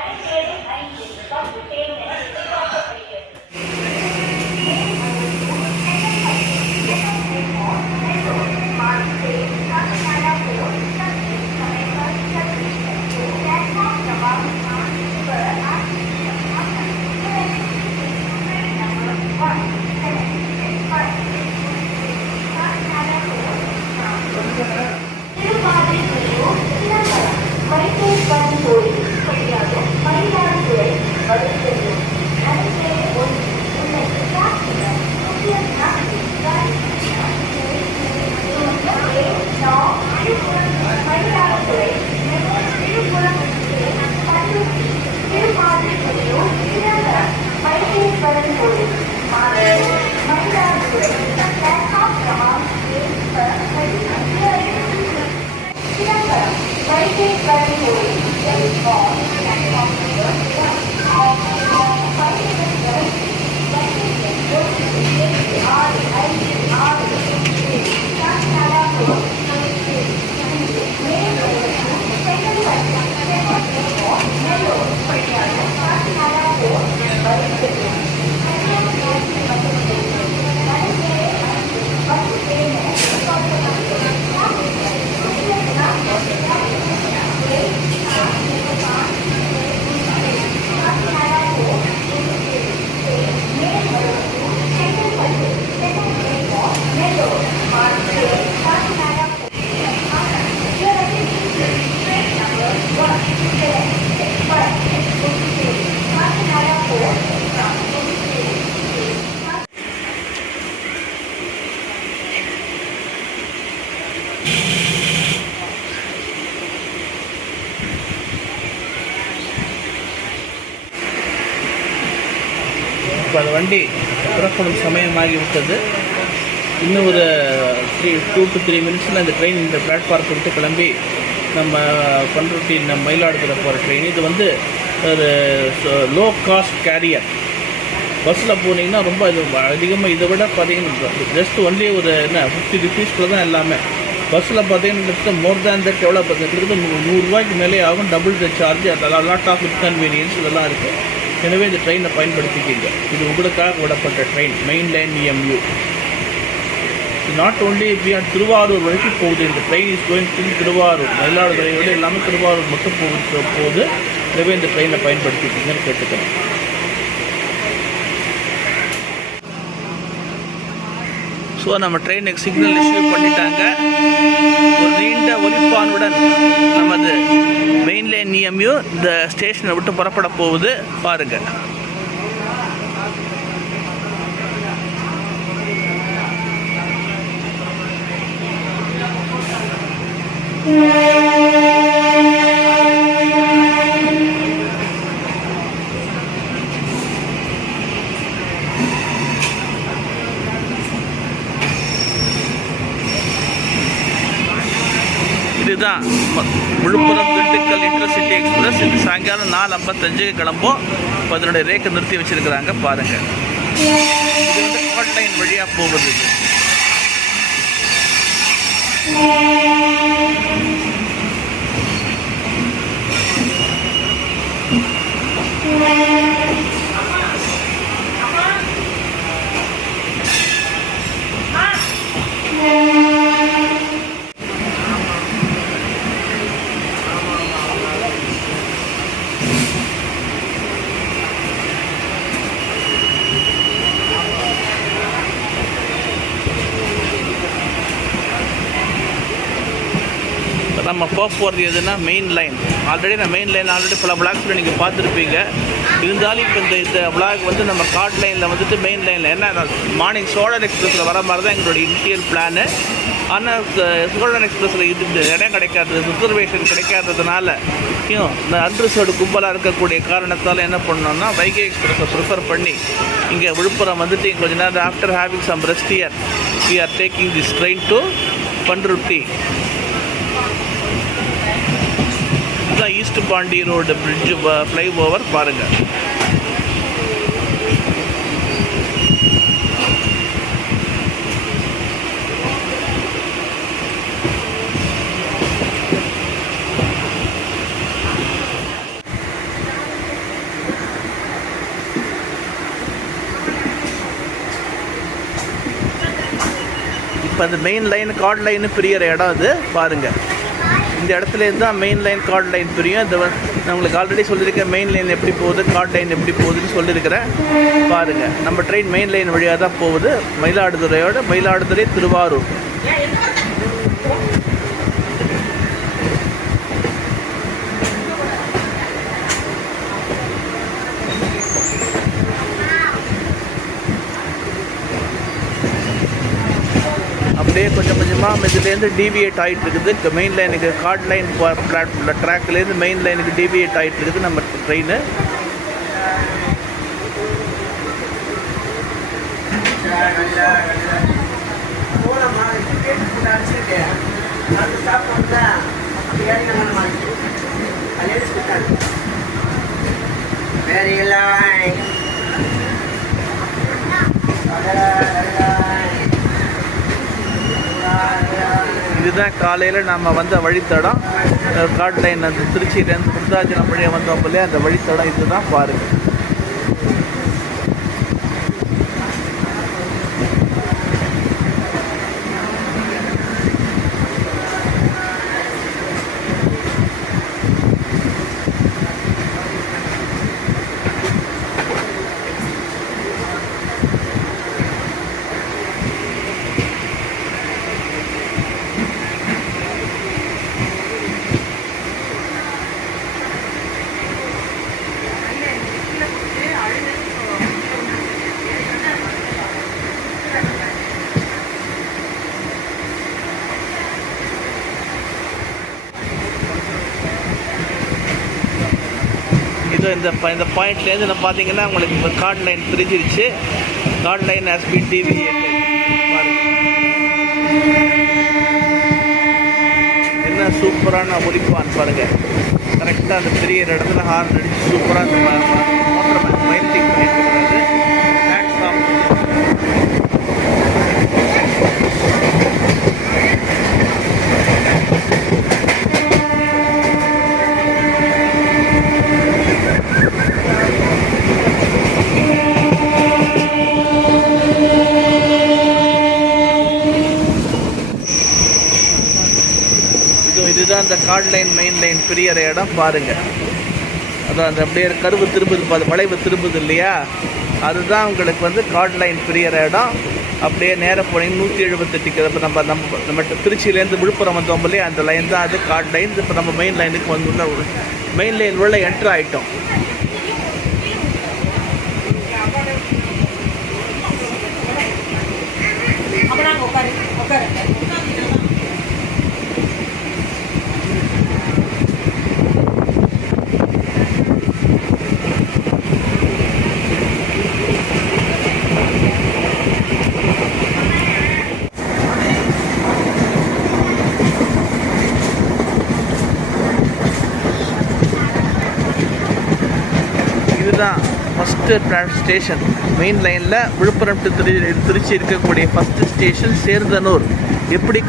வண்டி புறப்படும் சமயமாகிவிட்டது. இன்னும் ஒரு 2 to 3 மினிட்ஸில் அந்த ட்ரெயின் இந்த பிளாட்ஃபார்ம் விட்டு கிளம்பி நம்ம பண்ருட்டி நம்ம மயிலாடுதுறை போகிற ட்ரெயின். இது வந்து ஒரு லோ காஸ்ட் கேரியர். பஸ்ஸில் போனீங்கன்னா ரொம்ப இது அதிகமாக இதை விட பார்த்தீங்கன்னா ஜஸ்ட் ஒன்லி ஒரு என்ன 50 rupeesக்குள்ள தான் எல்லாமே. பஸ்ஸில் பார்த்தீங்கன்னா மோர் தேன் தட் எவ்வளோ கிட்டத்தட்ட 100 ரூபாய்க்கு மேலே ஆகும். டபுள் த சார்ஜ், அதெல்லாம் லாட் ஆஃப் இன்கன்வீனியன்ஸ் இதெல்லாம் இருக்குது. எனவே இந்த ட்ரெயினை பயன்படுத்திக்கிங்க. இது உங்களுக்காக விடப்பட்ட train main line EMU. Not only beyond Thiruvarur வரைக்கும் போகுது. இந்த train is going to Thiruvarur. மயிலாடுதுறையோடு எல்லாமே திருவாரூர் மட்டும் போகுது. எனவே இந்த ட்ரெயினை பயன்படுத்திக்கிங்கன்னு கேட்டுக்கிறேன். ஸோ நம்ம ட்ரெயினுக்கு சிக்னல் இஷ்யூ பண்ணிட்டாங்க. ஒரு நீண்ட ஒலிப்பானுடன் நமது மெயின் லைன் EMU இந்த ஸ்டேஷனை விட்டு புறப்பட போகுது. பாருங்கள். இதுதான் விழுப்புரம் திண்டுக்கல் இன்டர்சிட்டி எக்ஸ்பிரஸ். இது சாயங்காலம் 4:55 கிளம்பும். இப்போ அதனுடைய ரேக்கை நிறுத்தி வச்சிருக்கிறாங்க பாருங்கள். இது வந்து காட் லைன் வழியாக போகுது. நம்ம போகிறது எதுனா மெயின் லைன். நான் மெயின் லைன் ஆல்ரெடி பல பிளாக்ஸில் நீங்கள் பார்த்துருப்பீங்க. இருந்தாலும் இப்போ இந்த பிளாக் வந்து நம்ம காட் லைனில் வந்துட்டு மெயின் லைனில் என்ன மார்னிங் சோழன் எக்ஸ்பிரஸில் வர மாதிரி தான் எங்களுடைய இனிஷியல் பிளானு. ஆனால் சோழன் எக்ஸ்பிரஸில் இது இடம் கிடைக்காது, ரிசர்வேஷன் கிடைக்காததுனால இந்த அன்ரிசர்வ்டு கும்பலாக இருக்கக்கூடிய காரணத்தால் என்ன பண்ணோம்னா வைகை எக்ஸ்பிரஸை ப்ரிஃபர் பண்ணி இங்கே விழுப்புரம் வந்துட்டு கொஞ்ச நேரம் after having some rest here we are taking this train to Panruti. East Pondy road bridge flyover பாருங்கள். இப்போ அந்த மெயின் லைன் கார்ட் லைனு பிரியிற இடம் அது பாருங்கள். இந்த இடத்துலேருந்து தான் மெயின் லைன் கார்ட் லைன் பிரியும். இந்த நான் உங்களுக்கு ஆல்ரெடி சொல்லியிருக்கேன் மெயின் லைன் எப்படி போகுது, கார்ட் லைன் எப்படி போகுதுன்னு சொல்லியிருக்கிறேன் பாருங்கள். நம்ம ட்ரெயின் மெயின் லைன் வழியாக தான் போகுது. மயிலாடுதுறை திருவாரூர். அப்படியே கொஞ்சம் கொஞ்சமாக இதுலேருந்து டிவியேட் ஆகிட்டு இருக்குது. மெயின் லைனுக்கு கார்ட் லைன் ட்ராக்லேருந்து மெயின் லைனுக்கு டிவியேட் ஆகிட்டு இருக்குது நம்ம ட்ரெயின். இதுதான் காலையில் நாம் வந்த வழித்தடம். கார்ட் லைன் அந்த திருச்சியிலேருந்து விருத்தாச்சலம் வழியாக வந்தோம் இல்லையா, அந்த வழித்தடம் இதுதான் பாருங்கள். ஸோ இந்த பாயிண்ட்லேருந்து நான் பார்த்தீங்கன்னா உங்களுக்கு இப்போ கார்ட் லைன் பிரிஞ்சிருச்சு. Chord line has been deviated. என்ன சூப்பரான ஒலிப்பான் பாருங்கள். கரெக்டாக அந்த பெரிய இடத்துல ஹார்ன் அடிச்சு சூப்பராக அந்த மோட்டர் மைண்டிங் பண்ணிட்டு இருக்கிறாரு. Hats off. இதுதான் அந்த கார்ட் லைன் மெயின் லைன் பிரியற இடம் பாருங்கள். அதான் அந்த அப்படியே கருவு திரும்புது, வளைவு திரும்புது இல்லையா, அதுதான் உங்களுக்கு வந்து கார்ட் லைன் பிரியற இடம். அப்படியே நேராக போனீங்க 178 இப்போ நம்ம திருச்சியிலேருந்து விழுப்புரம் வந்தோம் இல்லையா, அந்த லைன் தான் அது கார்ட் லைன். இப்போ நம்ம மெயின் லைனுக்கு வந்து மெயின் லைன் உள்ள என்ட்ரு ஆகிட்டோம். இதுதான் ஃபஸ்ட்டு ஸ்டேஷன் மெயின் லைனில். விழுப்புரம் டு திருச்சி இருக்கக்கூடிய ஃபஸ்ட்டு ஸ்டேஷன் சேர்ந்தனூர். எப்படி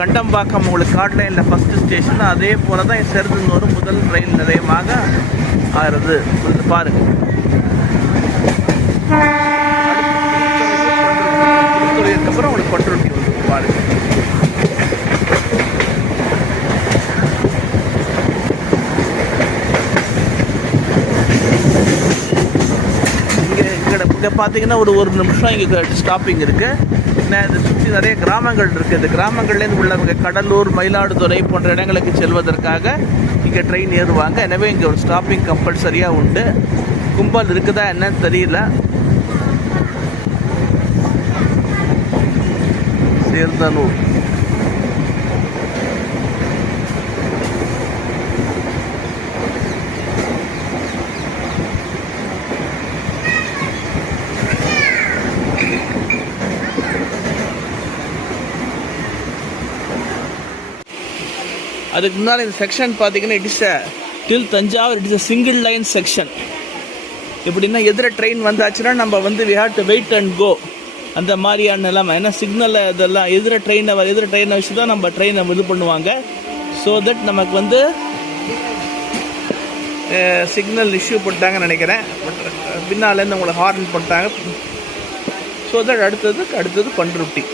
கண்டம்பாக்கம் உங்களுக்கு கார்ட் லைனில் ஃபஸ்ட்டு ஸ்டேஷன், அதே போல் தான் சேர்ந்தனூர் முதல் ரயில் நிலையமாக ஆகிறது. பாருங்கள். அதுக்கப்புறம் உங்களுக்கு பண்ருட்டி வந்து பாருங்கள். இங்கே பார்த்தீங்கன்னா ஒரு நிமிஷம் இங்கே ஸ்டாப்பிங் இருக்குது. இதை சுற்றி நிறைய கிராமங்கள் இருக்குது. இந்த கிராமங்கள்லேருந்து உள்ளவங்க கடலூர், மயிலாடுதுறை போன்ற இடங்களுக்கு செல்வதற்காக இங்கே ட்ரெயின் ஏறுவாங்க. எனவே இங்கே ஒரு ஸ்டாப்பிங் கம்பல்சரியாக உண்டு. கும்பல் இருக்குதா என்னன்னு தெரியல. சேர்ந்தனூர் அதுக்கு முன்னாடி இந்த செக்ஷன் பார்த்தீங்கன்னா it is till Thanjavur. It is a single line section. எப்படின்னா எதிர ட்ரெயின் வந்தாச்சுன்னா நம்ம வந்து we have to wait and go, அந்த மாதிரியான நிலைமை. ஏன்னா சிக்னலில் இதெல்லாம் எதிர ட்ரெயினை வச்சு தான் நம்ம ட்ரெயினை இது பண்ணுவாங்க. ஸோ தட் நமக்கு வந்து சிக்னல் இஷ்யூ போட்டாங்கன்னு நினைக்கிறேன். பின்னாலேருந்து உங்களை ஹார்ன் போட்டாங்க. ஸோ தட் அடுத்தது பண்ருட்டி.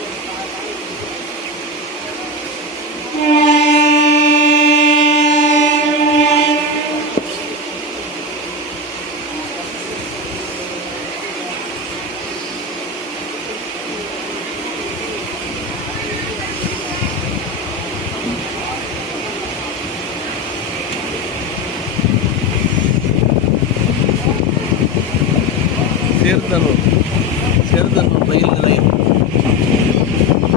சேர்ந்தனூர் ரயில் நிலையம்.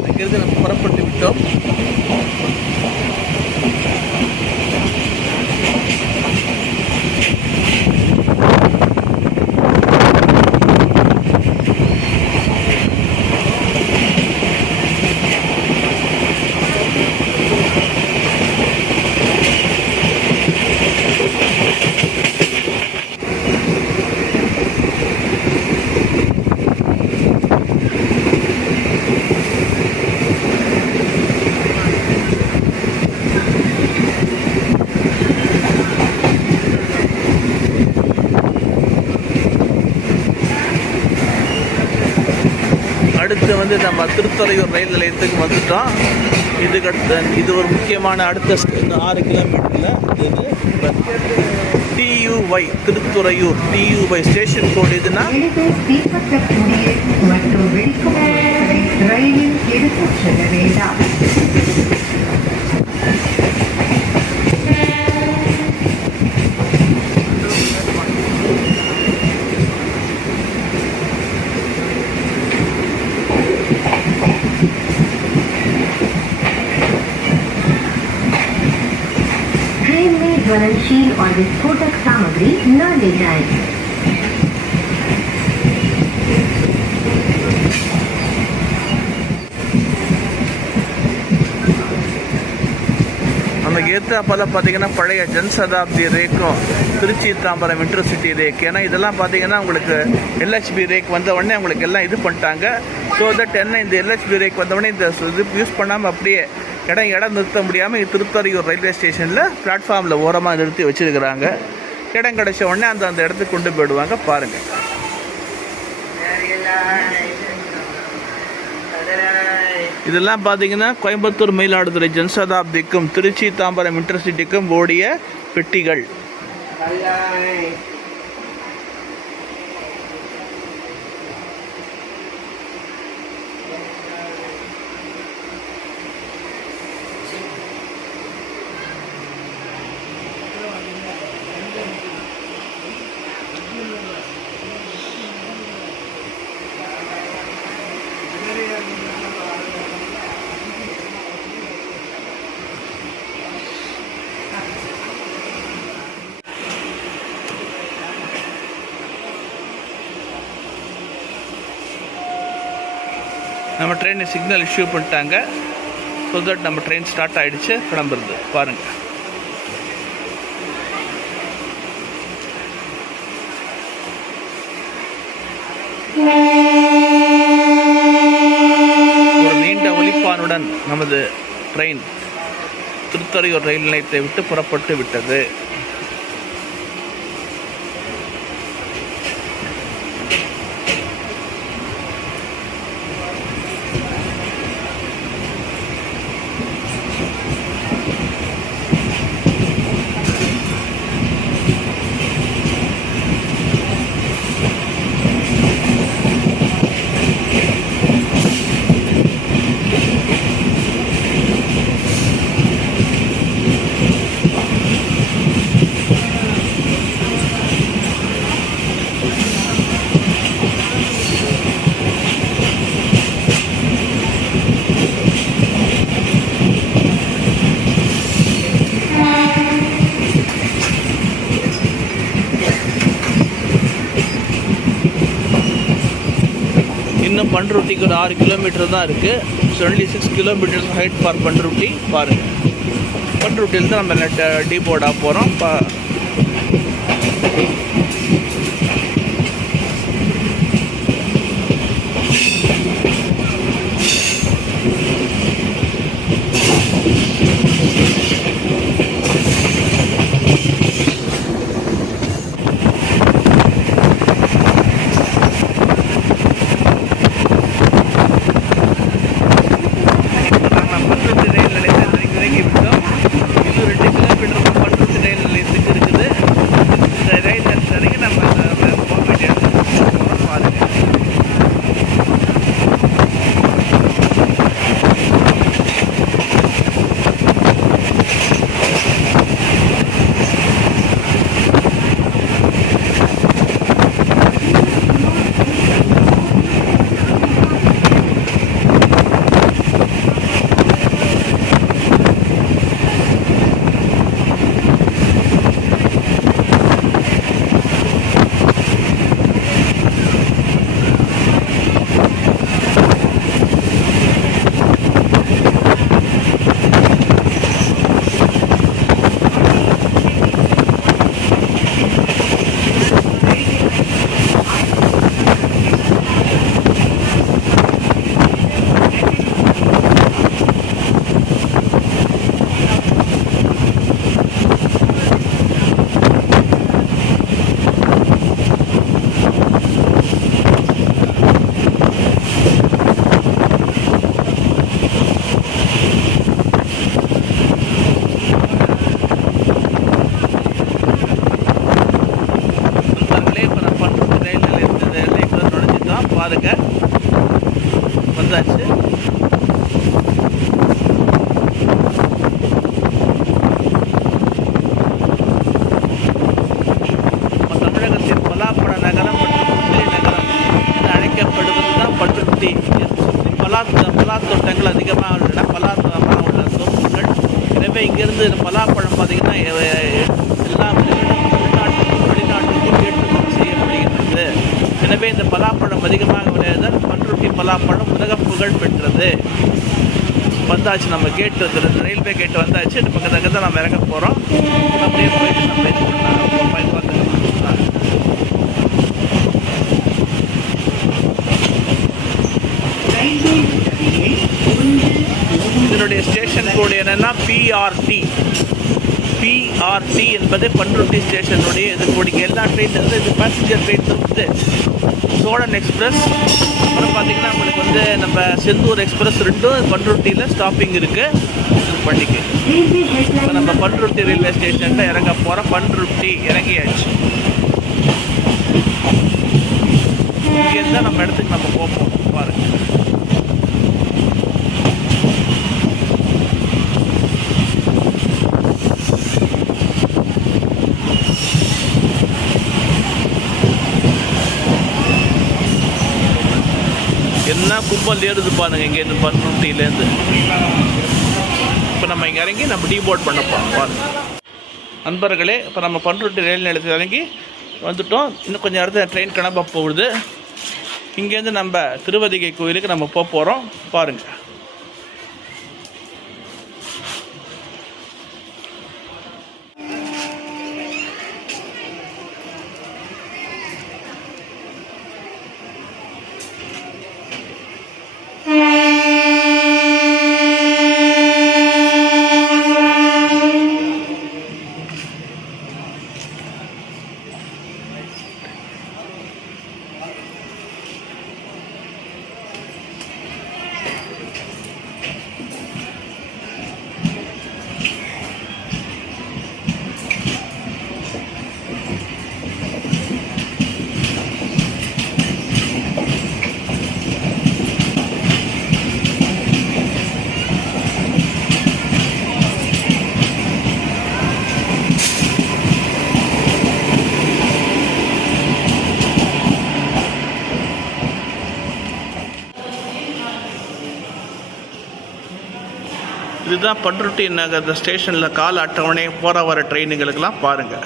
அங்கிருந்து நம்ம புறப்பட்டு விட்டோம். அடுத்து வந்து நம்ம திருத்துறையூர் ரயில் நிலையத்துக்கு வந்துட்டோம். இது ஒரு முக்கியமான அடுத்த 6 கிலோமீட்டரில் TUY Tiruthuraiyur. TUY station code எதுனா ज्वलनशील और विस्फोटक सामग्री न ले जाएं। அந்த ஏத்தாப்பல பார்த்தீங்கன்னா பழைய ஜன்சதாப்தி ரேக்கும் திருச்சி தாம்பரம் இன்டர்சிட்டி ரேக், ஏன்னா இதெல்லாம் பார்த்தீங்கன்னா உங்களுக்கு எல்ஹெச்பி ரேக் வந்த உடனே உங்களுக்கு எல்லாம் இது பண்ணிட்டாங்க. ஸோ தட் என்ன இந்த எல்ஹெச்பி ரேக் வந்த உடனே இந்த இது யூஸ் பண்ணாமல் அப்படியே இடம் நிறுத்த முடியாமல் திருத்தறையூர் ரயில்வே ஸ்டேஷனில் பிளாட்ஃபார்மில் ஓரமாக நிறுத்தி வச்சுருக்கிறாங்க. இடம் கிடைச்ச உடனே அந்த இடத்துக்கு கொண்டு போயிடுவாங்க. பாருங்கள், இதெல்லாம் பார்த்தீங்கன்னா கோயம்புத்தூர் மயிலாடுதுறை ஜன்சதாப்திக்கும் திருச்சி தாம்பரம் இன்டர்சிட்டிக்கும் ஓடிய பெட்டிகள். நம்ம ட்ரெயின் சிக்னல் இஷ்யூ பண்ணிட்டாங்க. ஸோ தட் நம்ம ட்ரெயின் ஸ்டார்ட் ஆகிடுச்சு, கிளம்புறது. பாருங்கள், ஒரு நீண்ட ஒலிப்பானுடன் நமது ட்ரெயின் திருத்தறையூர் ரயில் நிலையத்தை விட்டு புறப்பட்டு விட்டது. இன்னும் பண்ருட்டிக்கு ஒரு 6 கிலோமீட்டர் தான் இருக்குது. Only 6 kilometres ahead for Panruti. பாருங்கள், பண்ருட்டியில் தான் நம்ம டீபோர்டாக போகிறோம். பாருங்க, வந்தாச்சு. தமிழகத்தின் பலாப்பழ நகரம் மற்றும் முந்திரி நகரம் என அழைக்கப்படுவதுதான் பண்ருட்டி. பலாத்தோட்டங்கள் அதிகமாக உள்ளன, பலாத்தோட்டங்கள் உள்ள தோப்புகள். எனவே இங்கிருந்து பலாப்பழம் பார்த்தீங்கன்னா அதிகமாக விளையாதல் பண்ருட்டி பலாப்பழம் உலக புகழ் பெற்றது. வந்தாச்சு, நம்ம கேட்டு ரயில்வே கேட்டு வந்தாச்சு. இந்த பக்கத்துக்கு தான் நம்ம இறங்க போகிறோம். அப்படியே போயிட்டு நம்ம இது பண்ணலாம். இதனுடைய ஸ்டேஷன் கோடு என்னன்னா பிஆர்டி. பிஆர்டி என்பது பண்ருட்டி ஸ்டேஷனுடைய இது கோடி. எல்லா ட்ரெயின் வந்து இது பேசஞ்சர் ட்ரெயின் வந்து சோழன் எக்ஸ்பிரஸ், அப்புறம் பார்த்தீங்கன்னா நம்மளுக்கு வந்து நம்ம செந்தூர் எக்ஸ்பிரஸ் ரெண்டும் பண்ருட்டியில் ஸ்டாப்பிங் இருக்குது பண்ணிக்கு. இப்போ நம்ம பண்ருட்டி ரயில்வே ஸ்டேஷனில் இறங்க போகிறோம். பண்ருட்டி இறங்கியாச்சு. இங்கேருந்து நம்ம இடத்துக்கு நம்ம போவோம். பாருங்கள், என்ன கும்பல் ஏறுது பாருங்க இங்கேருந்து பண்ருட்டியிலேருந்து. இப்போ நம்ம இங்கே இறங்கி நம்ம டீபோர்ட் பண்ண போகிறோம். பாருங்க நண்பர்களே, இப்போ நம்ம பண்ருட்டி ரயில் நிலையத்தில் இறங்கி வந்துட்டோம். இன்னும் கொஞ்சம் நேரத்தில் ட்ரெயின் கிளம்ப போகுது. இங்கேருந்து நம்ம திருவதிகை கோயிலுக்கு நம்ம போக போகிறோம். பாருங்கள், இதுதான் பண்ருட்டி நகர் ஸ்டேஷனில் கால அட்டவணை போகிற வர ட்ரெயினுங்களுக்கெல்லாம் பாருங்கள்.